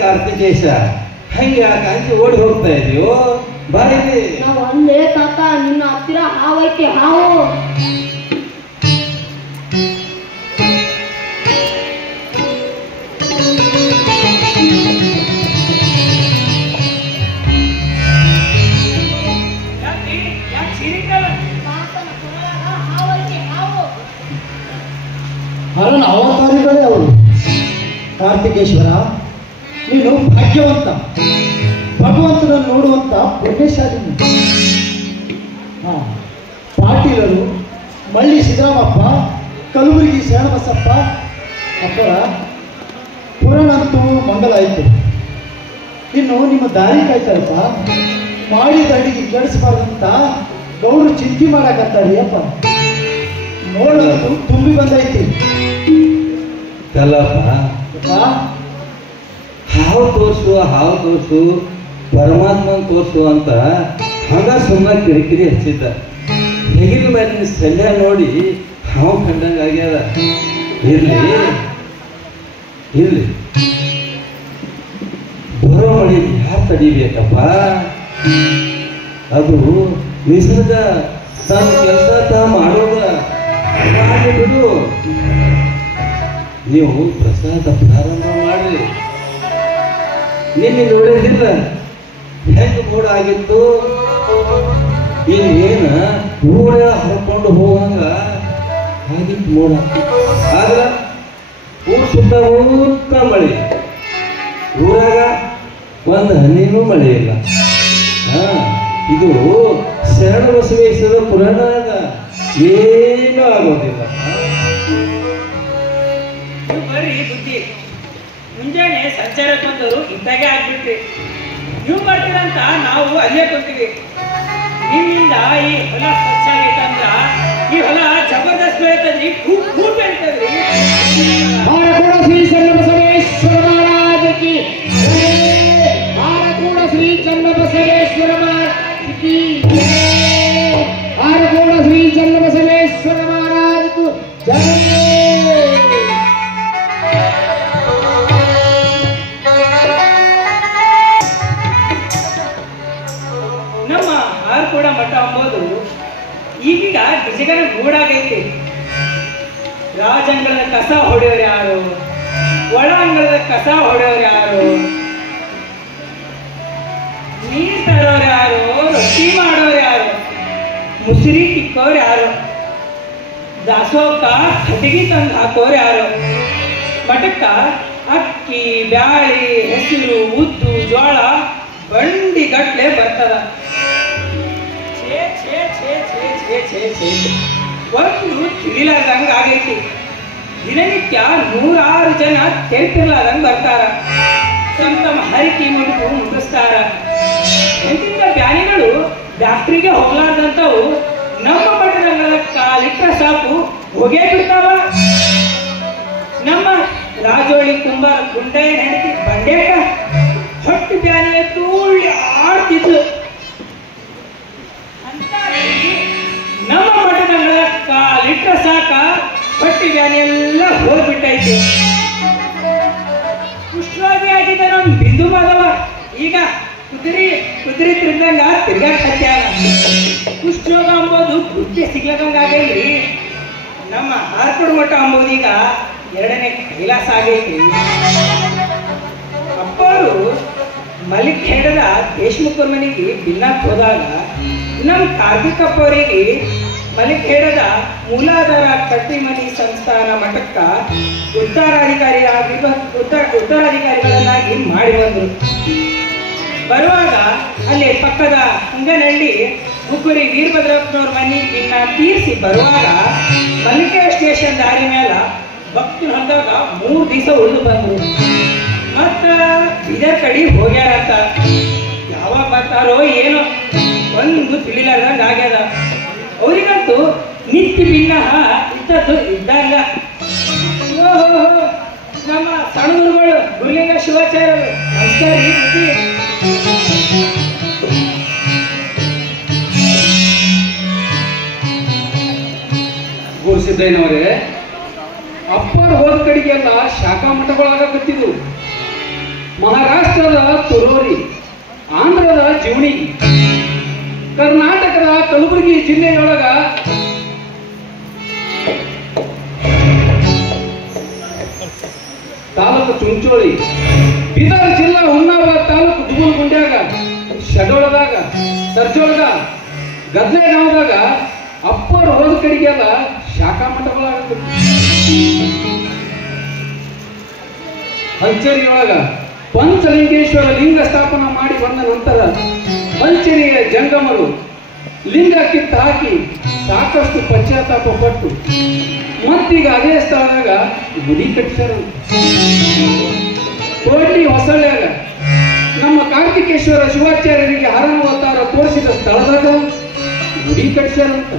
ಕಾರ್ತಿಕೇಶ, ಹಂಗೆ ಕಾಂಚಿ ಓಡಿ ಹೋಗ್ತಾ ಇದೆಯೋ? ಬಾಯಿಲಿ ನಾವು ಒಂದೇ ತಾತ, ನಿನ್ನ ಹತ್ತಿರ ಹಾವೈತೆ, ಹಾವು. ಹರನ ಅವತಾರಿಗಳೇ ಅವರು. ಕಾರ್ತಿಕೇಶ್ವರ, ನೀನು ಭಾಗ್ಯವಂತ, ಭಗವಂತನನ್ನು ನೋಡುವಂತ ಪುಣ್ಯಶಾಲಿ. ಪಾಟೀಲರು, ಮಳ್ಳಿ ಸಿದ್ದರಾಮಪ್ಪ, ಕಲಬುರಗಿ ಶರಣಬಸಪ್ಪ ಅಪ್ಪರ ಪುರಾಣಂತೂ ಮಂಗಲಾಯಿತು. ಇನ್ನು ನಿಮ್ಮ ದಾರಿ ಕಾಯ್ತಾರಪ್ಪ. ಮಾಡಿದ ಅಡಿಗೆ ಕೆಡಿಸಬಾರ್ದಂತ ಗೌಡರು ಚಿಂತೆ ಮಾಡಕತ್ತಾರೆ ಅಪ್ಪ. ನೋಡೋದು ತುಂಬಿ ಬಂದೈತಿ. ಕಲ್ಲಪ್ಪ, ಹಾವು ತೋರಿಸು, ಹಾವು ತೋರಿಸು, ಪರಮಾತ್ಮನ ತೋರಿಸು ಅಂತ ಹಂಗ ಸುಮ್ಮನೆ ಕಿರಿಕಿರಿ ಹಚ್ಚಿದ್ದ. ಹೆಗಿನ ಮೇಲಿನ ಶಲ್ಯ ನೋಡಿ ಹಾವು ಕಂಡಂಗೆ ಆಗ್ಯದ. ಇರ್ಲಿ ಇರ್ಲಿ, ಬರೋ ಮಳಿ ಯಾರು ತಡಿಬೇಕಪ್ಪ? ಅದು ನಿಸರ್ಗ ತನ್ನ ಕೆಲಸ ಮಾಡೋದ ಮಾಡಿಬಿಡು. ನೀವು ಪ್ರಸಾದ ಪ್ರಾರಂಭ ಮಾಡ್ರಿ. ನಿನ್ನೆ ನೋಡೋದಿಲ್ಲ ಹೆಂಗೆ ಮೂಡ ಆಗಿತ್ತು. ಇನ್ನೇನ ಊರ ಹರ್ಕೊಂಡು ಹೋಗಂಗ ಆಗಿತ್ತು ಮೂಡ. ಆದ್ರ ಊರ್ ಸುತ್ತಮುತ್ತ ಮಳೆ, ಊರಾಗ ಒಂದು ಹನಿನೂ ಮಳೆ ಇಲ್ಲ. ಇದು ಶರಣ ಬಸವೇಶ್ವರ ಪುರಾಣ ಅದ, ಏನೂ ಆಗೋದಿಲ್ಲ. ಬರೀ ಬುದ್ಧಿ ಮುಂಜಾನೆ ಸಂಚಾರಕ್ಕೆ ಬಂದವರು ಇದ್ದಾಗೆ ಆಗ್ಬಿಟ್ರಿ. ನೀವು ಬರ್ತೀರಂತ ನಾವು ಅಲ್ಲೇ ಕೊಡ್ತೀವಿ. ನಿಮ್ಮಿಂದ ಈ ಹೊಲ ಸ್ವಚ್ಛ ಆಗೈತಂದ್ರ ಈ ಹೊಲ ಜಬರ್ದಸ್ತ್ ಬೆಳಿತದ್ರಿ, खूब ಬೆಳಿತದ್ರಿ. ಶ್ರೀ ಚನ್ನಬಸವೇಶ್ವರ ಮಹಾರಾಜ ಕಿ ಜೈ. ಆರಕೂಡ ಶ್ರೀ ಚನ್ನಬಸವೇಶ್ವರ ಮಹಾರಾಜ ಕಿ ಜೈ. ಆರಕೂಡ ಶ್ರೀ ಚನ್ನಬಸವೇಶ್ವರ ಮಹಾರಾಜ ಕು ಜೈ. ನಮ್ಮ ಆರ್ಕೋಡ ಮಠ ಅಂಬೋದು ಈಗೀಗ ಗಿಜಗನ ಗೂಡಾಗೈತಿ. ರಾಜಂಗಳದ ಕಸ ಹೊಡೆಯೋರು ಯಾರು, ಒಳ ಅಂಗಳದ ಕಸ ಹೊಡೆಯೋರು ಯಾರು, ನೀರು ತರೋರು ಯಾರು, ರೊಟ್ಟಿ ಮಾಡೋರು ಯಾರು, ಮುಸುರಿ ತಿಕ್ಕೋರು ಯಾರು, ದಾಸೋಕ ಕಟ್ಟಿಗೆ ತಂದು ಹಾಕೋರು ಯಾರು, ಮಠಕ್ಕ ಅಕ್ಕಿ, ಬ್ಯಾಳಿ, ಹೆಸರು, ಉದ್ದು, ಜೋಳ ಬಂಡಿ ಗಟ್ಲೆ ಬರ್ತದ. ಒಂದು ತಿಳಿಲಾರ್ದಂಗ ಆಗೈತಿ. ದಿನನಿತ್ಯ 106 ಜನ ತೆರತಿರ್ಲಾರ್ದಂಗ ಬರ್ತಾರ. ತಮ್ಮ ಹರಿಕೆ ಮುಗಿಸ್ತಾರ. ಎಂತಿಂತ ಬ್ಯಾನಿಗಳು ಡಾಕ್ಟ್ರಿಗೆ ಹೋಗ್ಲಾರ್ದಂಥವು ನಮ್ಮ ಮಠದ ಕಾಲಿಟ್ಟ ಸಾಕು ಹೋಗೇ ಬಿಡ್ತಾವ. ನಮ್ಮ ರಾಜೋಳಿ ಕುಂಬಾರ ಗುಂಡಯ್ಯ ಹೆಂಡತಿ ಬಂಡೇಕ ಹೊಟ್ಟು ಬ್ಯಾನಿಯ ತೂಳಿ ಆಡ್ತಿದ್ಲು. ನಮ್ಮ ಮಠದ ಕಾಲಿಟ್ಟ ಸಾಕ ಹೊಟ್ಟಿ ಬ್ಯಾನಿ ಎಲ್ಲ ಹೋಗ್ಬಿಟ್ಟೈತಿ. ಕುಷ್ಠರೋಗಿ ಆಗಿದ್ದ ನಮ್ಮ ಬಿಂದು ಮಾಧವ ಈಗ ಕುದುರೆ ತಿರ್ಗಂಗ ತಿರ್ಗಾಕ್ ಹತ್ಯಾಗ ಕುಷ್ಠರೋಗ ಅಂಬೋದು ಬುದ್ಧಿ ಸಿಗ್ಲದಂಗ ಆಗೈತ್ರಿ. ನಮ್ಮ ಆರ್ಕಡ್ ಮಠ ಅಂಬೋದು ಈಗ 2ನೇ ಕೈಲಾಸ ಆಗೈತ್ರಿ. ಅಪ್ಪರು ಮಲಿಕ್ ಹೇಳದ ದೇಶಮುಖರ ಮನೆಗೆ ಬಿನ್ನಾಕ್ ಹೋದಾಗ ನಮ್ಮ ಕಾರ್ತಿಕಪ್ಪ ಅವರಿಗೆ ಮಲಿಕ್ ಹೇಳದ ಮೂಲಾಧಾರ ಕಟ್ಟಿಮನಿ ಸಂಸ್ಥಾನ ಮಠಕ್ಕ ಉತ್ತರಾಧಿಕಾರಿಗಳನ್ನಾಗಿ ಮಾಡಿ ಬಂದರು. ಬರುವಾಗ ಅಲ್ಲಿ ಪಕ್ಕದ ಹಂಗನಹಳ್ಳಿ ಮುಕ್ಕುರಿ ವೀರಭದ್ರಪ್ಪನವ್ರ ಮನೆ ಬಿನ್ನ ತೀರಿಸಿ ಬರುವಾಗ ಮಲ್ಲಿಕೆ ಸ್ಟೇಷನ್ ದಾರಿ ಮೇಲ ಭಕ್ತರು ಹಂದಾಗ 3 ದಿವಸ ಉಳಿದು ಬಂದರು. ಮತ್ತ ಬೀದರ್ ಕಡೆ ಹೋಗ್ಯಾರಂತ. ಯಾವಾಗ ಬರ್ತಾರೋ ಏನೋ ಒಂದು ತಿಳಿಲಾರ್ದಂಗ ಆಗ್ಯದ. ಅವರಿಗಂತೂ ನಿತ್ಯ ಭಿನ್ನ ಇದ್ದದ್ದು ಇದ್ದಂಗ. ಓಹೋ, ನಮ್ಮ ಸಣ್ಣ ಗುರುಗಳು ಗುರುಲಿಂಗ ಶಿವಾಚಾರ್ಯರು. ನಮಸ್ಕಾರ ರೀ. ಗುರುಸಿದ್ದಯ್ಯನವರೇ, ಅಪ್ಪರ ಹೋದ ಕಡೆಗೆಲ್ಲ ಶಾಖಾ ಮಠಗಳಾಗತ್ತಿದ್ವು. ಮಹಾರಾಷ್ಟ್ರದ ತುರೋರಿ, ಆಂಧ್ರದ ಜೀವಣಿಗಿ, ಕರ್ನಾಟಕದ ಕಲಬುರಗಿ ಜಿಲ್ಲೆಯೊಳಗ ತಾಲೂಕು ಚುಂಚೋಳಿ, ಬೀದರ್ ಜಿಲ್ಲಾ ಹುನ್ನಾರ ತಾಲೂಕು ದುಗುಲ್ಗುಂಡ್ಯಾಗ, ಶಡೋಳದಾಗ, ಸರ್ಜೋಳಗ, ಗದ್ಲೆಗಾಂವದಾಗ ಅಪ್ಪರ್ ಹೋದ ಕಡೆಗೆಲ್ಲ ಶಾಖಾ ಮಠಗಳಾಗತ್ತಿದ್ವು. ಹಲ್ಚರಿಯೊಳಗ ಪಂಚಲಿಂಗೇಶ್ವರ ಲಿಂಗ ಸ್ಥಾಪನ ಮಾಡಿ ಬಂದ ನಂತರ ಹಲ್ಚರಿಯ ಜಂಗಮರು ಲಿಂಗ ಕಿತ್ತು ಹಾಕಿ ಸಾಕಷ್ಟು ಪಶ್ಚಾತ್ತಾಪ ಪಟ್ಟು ಮತ್ತೀಗ ಅದೇ ಸ್ಥಳದಾಗ ಗುಡಿ ಕಟ್ಟಿಸ್ಯಾರ. ಕೋಡ್ಲಿ ಹೊಸಳ್ಯಾಗ ನಮ್ಮ ಕಾರ್ತಿಕೇಶ್ವರ ಶಿವಾಚಾರ್ಯರಿಗೆ ಹರನವತಾರ ತೋರಿಸಿದ ಸ್ಥಳದಾಗ ಗುಡಿ ಕಟ್ಟಿಸ್ಯಾರಂತ.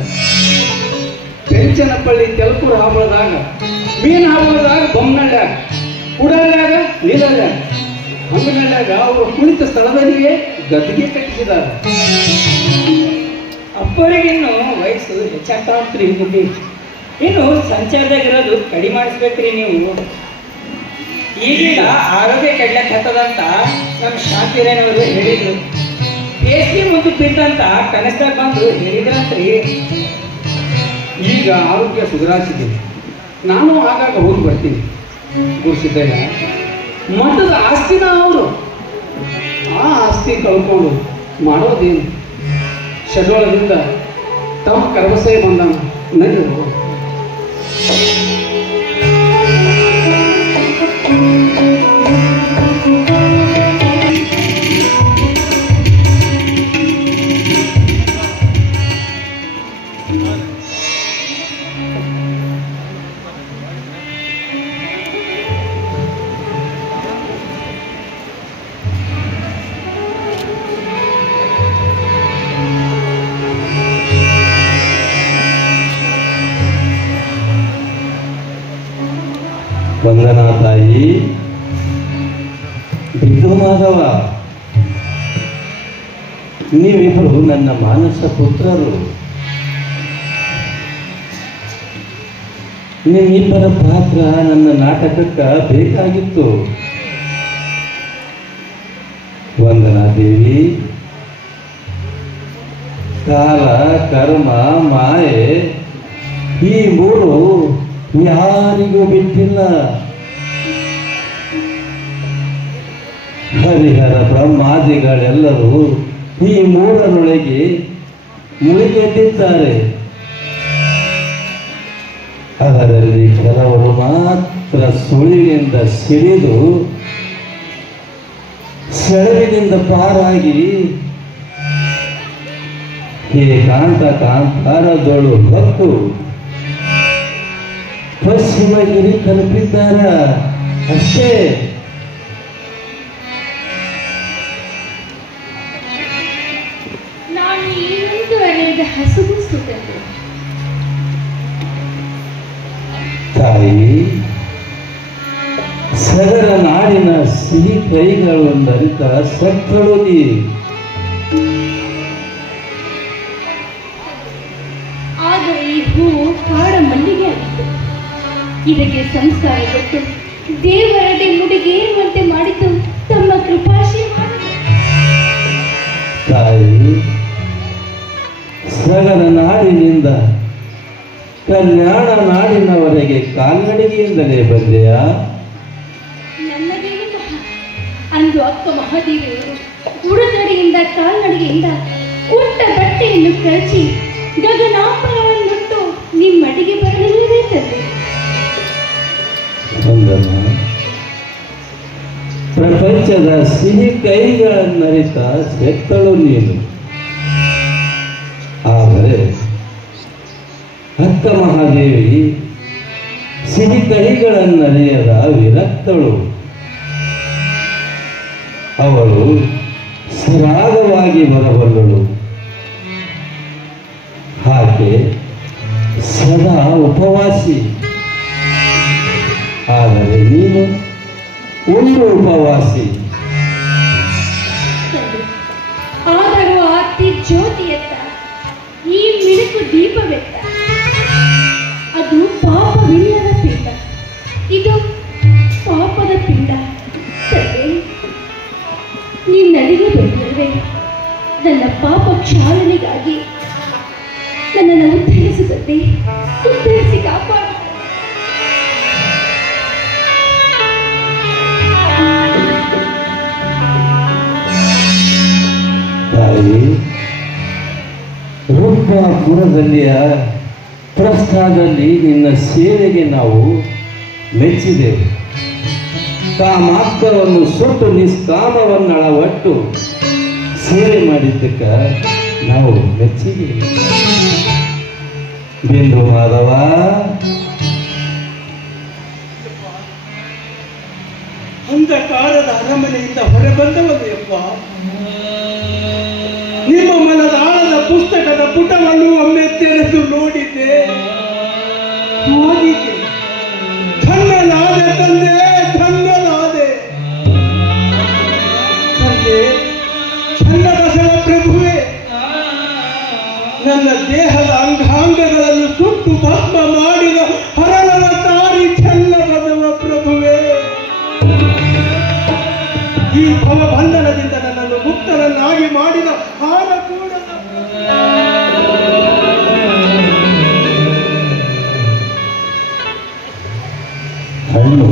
ಪೆಂಚನಪಳ್ಳಿ ತೆಲಪುರ ಹಾಬಳದಾಗ, ಮೀನು ಹಾಬಳದಾಗ, ಬೊಮ್ಮನಳ್ಳ್ಯಾಗ, ಕುಡಲ್ಯಾಗ, ನೀಲಲ್ಯಾಗ, ಹಂಗನಳ್ಳ್ಯಾಗ ಅವರು ಕುಳಿತ ಸ್ಥಳದಲ್ಲಿಯೇ ಗದ್ದಿಗೆ ಕಟ್ಟಿಸಿದ್ದಾರೆ. ಅಪ್ಪರಿಗಿನ್ನು ವಯಸ್ಸು ಹೆಚ್ಚಾಗ್ತಾ ಹೋಗ್ತೀರಿ. ಬುದ್ಧಿ ಇನ್ನು ಸಂಚಾರದಾಗಿರೋದು ಕಡಿಮೆ ಮಾಡಿಸ್ಬೇಕ್ರಿ ನೀವು. ಈಗೀಗ ಆರೋಗ್ಯ ಕೆಡ್ಲಕ್ಕೆ ಹತ್ತದಂತ ನಮ್ಮ ಶಾಂತಿರೇನವರು ಹೇಳಿದ್ರು. ಬೇಸಿಗೆ ಮುಂದೆ ಬಿದ್ದಂತ ಕನಸ್ದಾಗ ಬಂದು ಹೇಳಿದ್ರಂತ್ರಿ. ಈಗ ಆರೋಗ್ಯ ಸುಧಾರಿಸಿದೆ. ನಾನು ಆಗಾಗ ಹೋಗಿ ಬರ್ತೀನಿ. ಗುರುಸಿದ್ದಯ್ಯ, ಮಠದ ಆಸ್ತಿನ ಅವರು. ಆ ಆಸ್ತಿ ಕಳ್ಕೊಂಡು ಮಾಡೋದೇನು? ಶಡೋಳದಿಂದ ತಮ್ಮ ಕರವಸೆ ಬಂದಾನ. ನಡಿ ಹೋಗು. ವಂದನಾ ತಾಯಿ. ಬಿದ್ದು ಮಾಧವ, ನೀವಿಬ್ಬರು ನನ್ನ ಮಾನಸ ಪುತ್ರರು. ನಿಮ್ಮಿಬ್ಬರ ಪಾತ್ರ ನನ್ನ ನಾಟಕಕ್ಕೆ ಬೇಕಾಗಿತ್ತು. ವಂದನಾ ದೇವಿ, ಕಾಲ, ಕರ್ಮ, ಮಾಯೆ ಈ ಮೂರು ಯಾರಿಗೂ ಬಿಟ್ಟಿಲ್ಲ. ಹರಿಹರ ಬ್ರಹ್ಮಾದಿಗಳೆಲ್ಲರೂ ಈ ಮೂರರೊಳಗೆ ಮುಳುಗೆದ್ದಿದ್ದಾರೆ. ಅದರಲ್ಲಿ ಕೆಲವರು ಮಾತ್ರ ಸುಳಿವಿನಿಂದ ಸಿಡಿದು ಸೆಳವಿನಿಂದ ಪಾರಾಗಿ ಏಕಾಂತ ಕಾಂತಾರದೊಳು ಹೊತ್ತು ಪಶ್ಚಿಮಗಿರಿ ತಲುಪಿದ್ದಾರ ಅಷ್ಟೇ. ನಾನು ಇನ್ನೊಂದು ಅನೇಕ ಹಸುಗುಸುತ್ತೇನೆ. ತಾಯಿ, ಸದರ ನಾಡಿನ ಸಿಹಿ ಕೈಗಳು ನರಿತ ಸಕ್ಕಳು ನೀ. ಆದರೆ ಈ ಹೂವು ಕಾಡ ಮಲ್ಲಿಗೆ ಆಗಿತ್ತು. ಇದಕ್ಕೆ ಸಂಸ್ಕಾರ ಕೊಟ್ಟು ದೇವರಡೆ ಮುಡಿಗೇರುವಂತೆ ಮಾಡಿದ್ದು ತಮ್ಮ ಕೃಪಾಶೀರ್ವಾದ. ಕಲ್ಯಾಣ ನಾಡಿನವರೆಗೆ ಕಾಲ್ನಡಿಗೆಯಿಂದಲೇ ಬಂದೆಯಾ? ನನ್ನದೇನು ಮಹಾ ಅಂದು ಅಕ್ಕ ಮಹಾದೇವಿಯವರು ಉಡುತಡಿಯಿಂದ ಕಾಲ್ನಡಿಗೆಯಿಂದ ಉಟ್ಟ ಬಟ್ಟೆಯನ್ನು ಕಳಚಿ ಗಗನಾಂಬರವನ್ನುಟ್ಟು ನಿಮ್ಮಡಿಗೆ ಬರಲಿಲ್ಲವೇ ತಂದೆ. ಪ್ರಪಂಚದ ಸಿಹಿ ಕೈಗಳನ್ನರಿತ ಸೆತ್ತಳು ನೀನು. ಆದರೆ ಅಕ್ಕ ಮಹಾದೇವಿ ಸಿಹಿ ಕೈಗಳನ್ನರಿಯದ ವಿರಕ್ತಳು. ಅವಳು ಸರಾಗವಾಗಿ ಬರಬಲ್ಲಳು. ಹಾಗೆ ಸದಾ ಉಪವಾಸಿ. ಆದರೆ ನೀನು ಒಂದು ಉಪವಾಸಿ. ಆದರೂ ಆರ್ತಿ ಜ್ಯೋತಿಯತ್ತ, ಈ ಮಿಡುಕು ದೀಪವೆತ್ತ. ಅದು ಪಾಪವಿಲ್ಲದ ಪಿಂಡ, ಇದು ಪಾಪದ ಪಿಂಡ. ತಂದೆ, ನಿನ್ನಡಿಗೆ ಬಂದಿರುವೆ ನನ್ನ ಪಾಪ ಕ್ಷಾಳನೆಗಾಗಿ. ನನ್ನನ್ನು ಉದ್ಧರಿಸುತ್ತದೆ, ಉದ್ಧರಿಸಿ ಕಾಪಾಡು. ತಾಯಿ, ರುಕ್ಮಾಪುರದಲ್ಲಿಯ ಪ್ರಸ್ಥಾನದಲ್ಲಿ ನಿನ್ನ ಸೇವೆಗೆ ನಾವು ಮೆಚ್ಚಿದೆವು. ಕಾಮಾತ್ಮವನ್ನು ಸುಟ್ಟು ನಿಷ್ಕಾಮವನ್ನಳವಟ್ಟು ಸೇವೆ ಮಾಡಿದ್ದಕ್ಕೆ ನಾವು ಮೆಚ್ಚಿದೆವು. ಬಿಂದು ಮಾಧವ, ಅಂಧಕಾರದ ಅರಮನೆಯಿಂದ ಹೊರಬಂದವನೆಯಪ್ಪ. ನಿಮ್ಮ ಮನದ ಆಳದ ಪುಸ್ತಕದ ಪುಟವನ್ನು ಒಮ್ಮೆ ತೆರೆದು ನೋಡಿದ್ದೆ. ಧನ್ಯನಾದೆ ತಂದೆ, ಧನ್ಯನಾದೆ ತಂದೆ. ಚನ್ನಬಸವ ಪ್ರಭುವೆ, ನನ್ನ ದೇಹದ ಅಂಗಾಂಗಗಳನ್ನು ಸುಟ್ಟು ಭಸ್ಮ ಮಾಡಿದ ಹರಳವತಾರಿ ಚನ್ನಬಸವ ಪ್ರಭುವೆ, ಈ ಭವಬಂಧನದಿಂದ ನನ್ನನ್ನು ಮುಕ್ತರನ್ನಾಗಿ ಮಾಡಿದ ಹಾರ ಕೂಡ ಹಣ್ಣು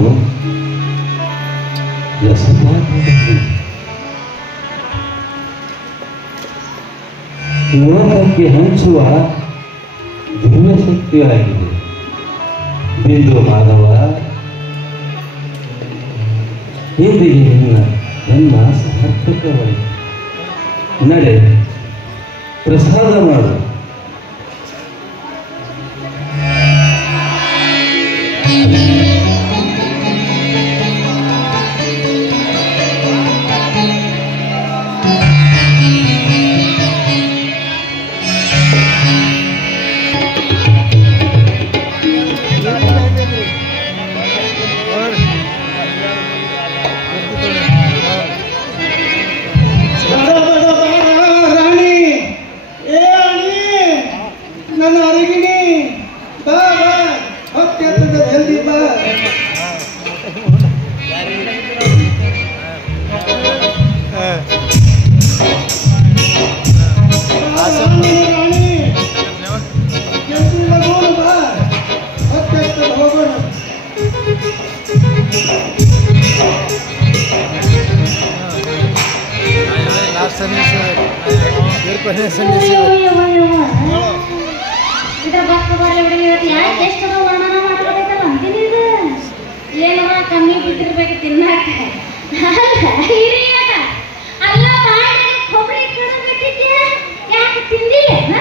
ಲೋಕಕ್ಕೆ ಹಂಚುವ ದಿವ್ಯಶಕ್ತಿಯಾಗಿದೆ. ಬಿಂದು ಮಾಧವ, ಇಂದಿಗೆ ನನ್ನ ಸಾರ್ಥಕವಾಯಿತು. ನಡೆ, ಪ್ರಸಾದ ಮಾಡು. ಕಮ್ಮಿ ಬಿದ್ದಿರ್ಬೇಕು ತಿನ್ನಾಕ. ಕೊಬ್ಬರಿ ಕಡಬಿಟ್ಟಿದ್ಯಾ, ಯಾಕೆ ತಿಂದಿಲ್ಲ?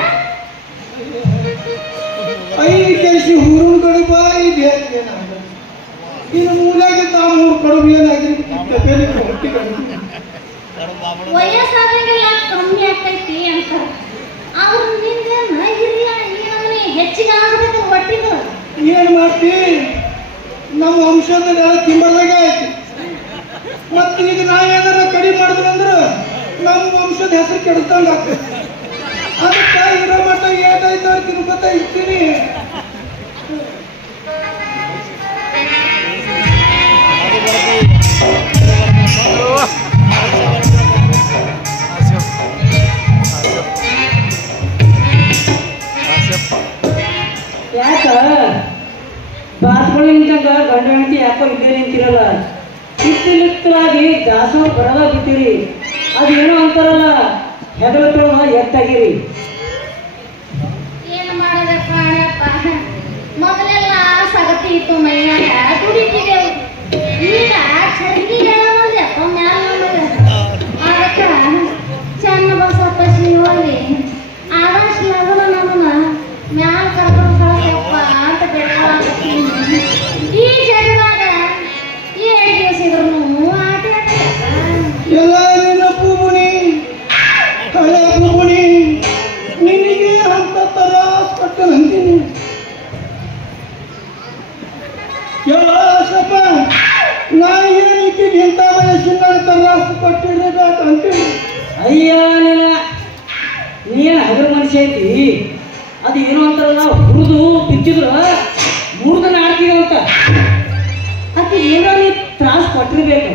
ಐದು ಕೆಲ್ಸಿ ಹೂರು ಕಡುಬ ಇದೆ. ಇನ್ನು ಮೂಲಾಗಿ ತಾ ಮೂರು ಕಡುಬು ಏನಾಗಿರ್ಬೇಕು ಹೊಟ್ಟಿ ಕಡುಬು. ವಯಸ್ಸಾದಂಗೆಲ್ಲ ಕಮ್ಮಿ ಆಗ್ತೈತಿ ಅಂತ ಅವ್ರು ನಿನ್ನ ಹಿರಿಯ ಹೆಚ್ಚಿಗೆ ಆಗ್ಬೇಕು ಹೊಟ್ಟಿದು. ಏನ್ ಮಾಡ್ತಿ, ನಮ್ಮ ವಂಶದ ತಿಂಬರ್ದಾಗೆ ಆಯ್ತು. ಮತ್ತೆ ಈಗ ನಾ ಏನಾರ ಕಡಿಮೆ ಮಾಡಿದ್ರು ಅಂದ್ರೆ ನಮ್ಮ ವಂಶದ ಹೆಸರು ಕೆಡ್ತಂಗ ಆಗ್ತದೆ. ಅದಕ್ಕೆ ಇರೋ ಮಟ್ಟ ಏಟಾಯ್ತು ತಿನ್ಕೋತಾ ಇರ್ತೀನಿ. ಯಾಕ ಇದ್ದೇ ನಿಂತಿರಲ್ಲ ಕಿತ್ತಲಿತ್ತರಾಗಿ ದಾಸೋಹ ಬರಲ್ಲ ಬಿಟ್ಟಿರಿ ಅದೇನೋ ಅಂತಾರಲ್ಲ ಹೆದರತೊಳಗ ಎತ್ತಾಗಿರಿ. ಏನು ಮಾಡೋದಪ್ಪ ಅಣ್ಣಪ್ಪ, ಮೊದಲೆಲ್ಲ ಸಗತಿ ಇತ್ತು ಮೈಯಾಗ ಕುಡಿತಿದ್ದೆವು, ಈಗ ಚರ್ಗಿಗಳಪ್ಪ ಮ್ಯಾಲ ಅದಕ್ಕ ಚೆನ್ನ ಬಸಪ್ಪ ಶಿವಲ್ಲಿ ಆದಷ್ಟು ಲಗನ ನಮ್ಮನ್ನ ಮ್ಯಾಲ ಕರ್ಕೊಂಡು ಕಳಸಪ್ಪ ಅಂತ ಬೇಡ್ಕೊಳಕತ್ತೀನಿ. ಈ ಜಗದಾಗ ಏಳು ದಿವಸ ಇದ್ರು ಆಟ ಎಲ್ಲ ನಿನ್ನ ಪೂಮುನಿ ಹಳೆ ಪೂಮುನಿ ನಿನಗೆ ಅಂತ ತರ ಕೊಟ್ಟನಂತೀನಿ. ಎಲ್ಲ ಸ್ವಲ್ಪ ನಾ ಏನಕ್ಕೆ ಇಂಥ ವಯಸ್ಸಿನ ತರಾಸು ಕೊಟ್ಟಿರಬೇಕಂತೀನಿ. ಅಯ್ಯ ನೀನು ಹಗರ ಮನುಷ್ಯ ಐತಿ, ಅದು ಏನು ಅಂತಾರಲ್ಲ ಹುರಿದು ಬಿಚ್ಚಿದ್ರ ಮೂರ್ದನ ಆಡ್ತೀವಿ ಅಂತ ಅದಕ್ಕೆ ಏನೋ ನೀ ತ್ರಾಸ ಕೊಟ್ಟಿರ್ಬೇಕು.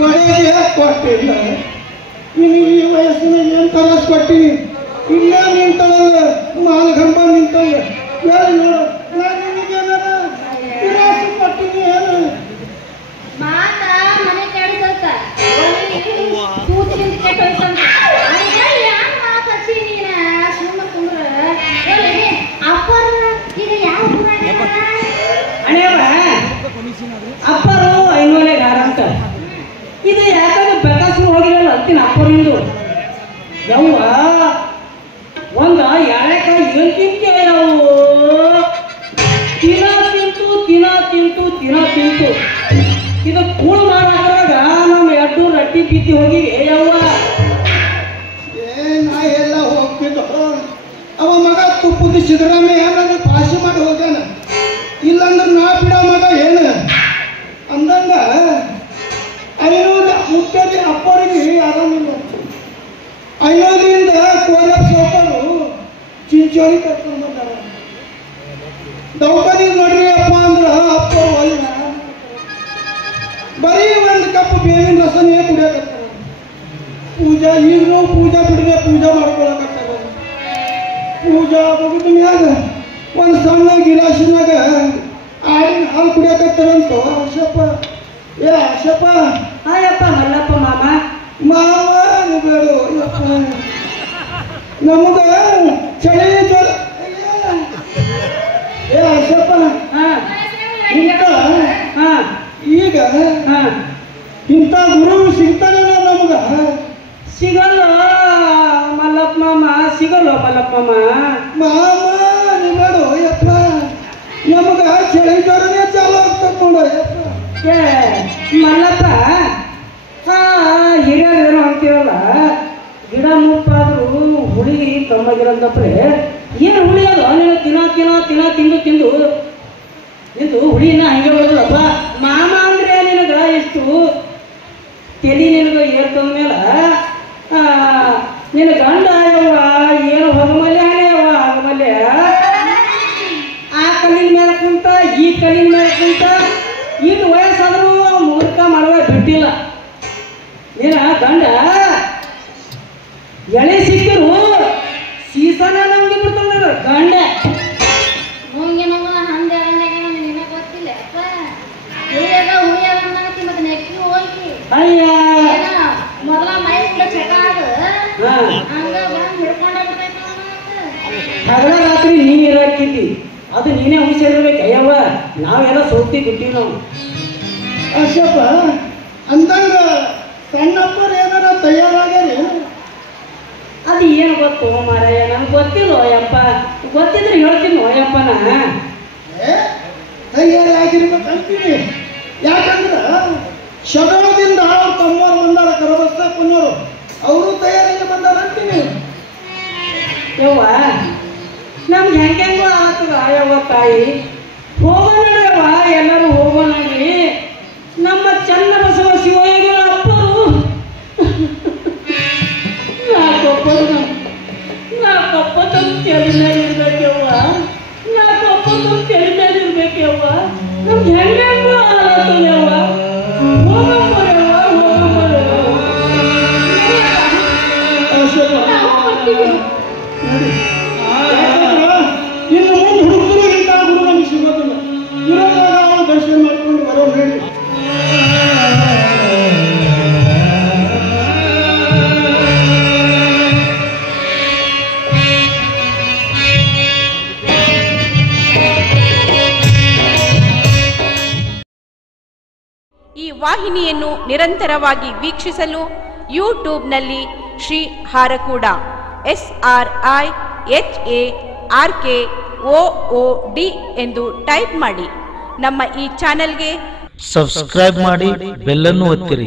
ಮನೆಗೆ ಕೊಟ್ಟಿಲ್ಲ, ನೀನು ಈ ವಯಸ್ಸಿನ ಏನು ತರಾಸು ಕೊಟ್ಟಿನಿ. ಇಲ್ಲ ನಿಂತಳಲ್ಲ ಮಾಲಗಂಬ ನಿಂತಲ್ಲ ಹೇಳಿ ನೋಡು, ನಾನು ನಿನಗೇನಾರ ತರಾಸು ಕೊಟ್ಟಿನಿ ಏನು? ಮಾತ ಮನೆ ಕೆಡ್ಸತ್ತ ಕೂತ್ಕಿಂತ ಕೆಟ್ಟೋಯ್ತಂತ ಯಾಕೆ ಮಾತು ಹಚ್ಚಿ ನೀನ ಸುಮ್ಮ ಕುಂದ್ರ ಅಪ್ಪರ ಈಗ ಯಾವ ಅಣ್ಯವ ಅಪ್ಪರು ಐನೋಲೆ ಗಾರ ಅಂತ ಇದು ಯಾಕಂದ್ರೆ ಬೆಕಾಸು ಹೋಗಿರಲ್ಲ ಅಂತೀನಿ ಅಪ್ಪರಿಂದು ಯವ್ವ ಒಂದ ಎಳೆಕಾಯಿ ಏನು ತಿಂತೀವಿ ನಾವು ತಿಂತು ಇದು ಕೂಳು ಮಾಡಾಕ ನಮ್ಮ ಎಡ್ಡು ರಟ್ಟಿ ಬಿದ್ದಿ ಹೋಗಿವಿ ಯವ್ವ. ನಾ ಎಲ್ಲ ಹೋಗ್ತಿದ್ದು ಅವ ಮಗ ತುಪ್ಪದ ಸಿದ್ದರಾಮಯ್ಯ ನನಗೆ ಪಾಸಿ ಮಾಡಿ ಹೋಗ್ಯಾನ, ಇಲ್ಲಂದ್ರೆ ನಾ ಬಿಡೋ ಮಗ ಏನು ಅಂದಂಗ ಐನೂರು ಮುಖ್ಯದಿ ಅಪ್ಪರಿಗೆ ಆರಾಮಿಲ್ಲ. ಐನೂರಿಂದ ಕೋರೆ ಸೋಕರು ಚಿಂಚೋಳಿ ಕರ್ಕೊಂಡು ಬಂದಾರ. ದೌಪದಿ ನೋಡ್ರಿ ಅಪ್ಪ ಅಂದ್ರ ಅಪ್ಪ ಒಳ್ಳ ಬರೀ ಒಂದು ಕಪ್ ಬೇವಿನ ರಸನೇ ಕುಡಿಯಕತ್ತಾರ. ಪೂಜಾ ಈಗಲೂ ಪೂಜಾ ಬಿಡದೆ ಪೂಜಾ ಮಾಡ್ಕೊಳಕತ್ತಾರ. ಪೂಜಾ ಮುಗಿದ ಮ್ಯಾಗ ಒಂದು ಸಣ್ಣ ಗಿಲಾಸಿನಾಗ ಆಡಿನ ಹಾಲು ಕುಡಿಯಕತ್ತಾರಂತ. ಆಶಪ್ಪ ಏ ಆಶಪ್ಪ ಆಯಪ್ಪ ಮಲ್ಲಪ್ಪ ಮಾಮ ಮಾವ ಬೇಡು ಯಪ್ಪ ನಮಗ ಚಳಿ ಜ್ವರ. ಏ ಆಶಪ್ಪ ಹಾ ಇಂಥ ಹಾ ಈಗ ಹಾ ಇಂಥ ಗುರು ಸಿಗ್ತಾನೆ ನಮಗ. ಸಿಗಲ್ಲ ಮಲ್ಲಪ್ಪ ಮಾಮ, ಸಿಗಲ್ಲ ಮಲ್ಲಪ್ಪ ಮಾಮ. ಮಾಮ ಬೇಡು ಯಪ್ಪ ನಮಗ ಚಳಿ ಜ್ವರನೇ ಚಾಲು ಆಗ್ತದೆ ನೋಡು ಯಪ್ಪ. ಏ ಮಲ್ಲಪ್ಪ ಹಿರಿಯರು ಅಂತೀವಲ್ಲ ಗಿಡ ಮುಪ್ಪಾದ್ರೂ ಹುಳಿ ಕಮ್ಮಾಗಿರಂತಪ್ರೆ ಏನು ಹುಳಿ ಅದು ನೀನು ತಿಂದು ನಿಂದು ಹುಳಿನ ಹಂಗೆ ಹೊಡೆದಪ್ಪ ಮಾಮ ಅಂದ್ರೆ ನಿನಗ ಎಷ್ಟು ತಲೆ ನಿನಗ ಏರ್ತದ ಮೇಲೆ ನಿನ್ನ ಗಂಡ ಯವ್ವ ಏನು ಹೊಗಮಲ್ಯ ಯವ್ವ ಹೊಗಮಲ್ಯ ಆ ಕಲ್ಲಿನ ಮೇಲೆ ಕುಂತ ಈ ಕಲ್ಲಿನ ಮೇಲೆ ಕುಂತ ಈಗ ವಯಸ್ಸಾದ್ರೂ ಮುಹೂರ್ತ ಮಾಡುವ ಬಿಟ್ಟಿಲ್ಲ. ನೀನ ಗಂಡ ಎಳೆ ಸಿಕ್ಕಿರು ಸೀಸನ ನಮ್ಗೆ ಬಿಡ್ತಾನ ಗಂಡ ಮುಂಗೆ ನಮ್ಮ ಹಂದೆ ನಿನಗೆ ಗೊತ್ತಿಲ್ಲ ಅಪ್ಪ. ಹುಳಿಯಾಗ ಮತ್ತೆ ನೆಕ್ಕಿ ಹೋಗಿ ಅಯ್ಯ ಮೊದಲ ಮೈ ಕೂಡ ಚಟ ಅದು ಹಾ ಹಂಗ ಬಂದು ಹಿಡ್ಕೊಂಡ ಬಿಡ್ತೈತಿ ಹಗಲ ರಾತ್ರಿ ನೀನ್ ಇರಾಕಿದ್ದಿ ಅದು ನೀನೇ ಹುಷಾರಿರ್ಬೇಕು ಅಯ್ಯವ್ವ. ನಾವೆಲ್ಲ ಸೋಗ್ತಿ ಬಿಟ್ಟಿವಿ ನಾವು. ಆಶಪ್ಪ ಅಂದಂಗ ಸಣ್ಣಪ್ಪರು ಏನಾರ ತಯಾರಾಗ್ಯಾರ? ಅದು ಏನು ಗೊತ್ತು ಮಾರಾಯ, ನನಗೆ ಗೊತ್ತಿಲ್ಲ ಅಯ್ಯಪ್ಪ. ಗೊತ್ತಿದ್ರೆ ಹೇಳ್ತೀನಿ ಅಯ್ಯಪ್ಪನ. ತಯಾರಾಗಿರ್ಬೇಕಂತೀನಿ. ಯಾಕಂದ್ರೆ ಶಗಣದಿಂದ ಅವ್ರ ತಮ್ಮವ್ರು ಬಂದಾರ, ಕರಬಸ್ತಪ್ಪನವರು ಅವರು ತಯಾರಿಗೆ ಬಂದಾರ ಅಂತೀನಿ. ಯವ್ವ ನಮ್ಗೆ ಹೆಂಗೆಂಗೋ ಆಗ್ತದ ಯವ್ವ ತಾಯಿ. ಹೋಗೋಣವ್ವ ಎಲ್ಲರೂ ಹೋಗೋಣಿ. ನಮ್ಮ ಚನ್ನ ಬಸವ ಶಿವಯ್ಯಗಳ ಅಪ್ಪರು ನಾಲ್ಕೊಪ್ಪತ್ತು ತಲೆ ಮೇಲೆ ಇರ್ಬೇಕವ್ವ. ನಾಲ್ಕೊಪ್ಪತ್ತು ತಲೆ ಮೇಲೆ ಇರ್ಬೇಕವ್ವ. ನಮ್ಗೆ ಹೆಂಗೆಂಗೋ ಆಗ್ತದವ್ವ. ಹೋಗಂಬರವ್ವ ಇನ್ನು ಮುಂದೆ ಹುಡುಗರು ಇಂಥ ಗುರು ನಮಗೆ ಸಿಗೋದಿಲ್ಲ. ಇರೋದಾಗ ಅವ್ರು ದರ್ಶನ ವಾಹಿನಿಯನ್ನು ನಿರಂತರವಾಗಿ ವೀಕ್ಷಿಸಲು ಯೂಟ್ಯೂಬ್ನಲ್ಲಿ ಶ್ರೀ ಹಾರಕೂಡ SRIHARKOOD ಎಂದು ಟೈಪ್ ಮಾಡಿ. ನಮ್ಮ ಈ ಚಾನೆಲ್ಗೆ ಸಬ್ಸ್ಕ್ರೈಬ್ ಮಾಡಿ, ಬೆಲ್ ಅನ್ನು ಒತ್ತಿರಿ.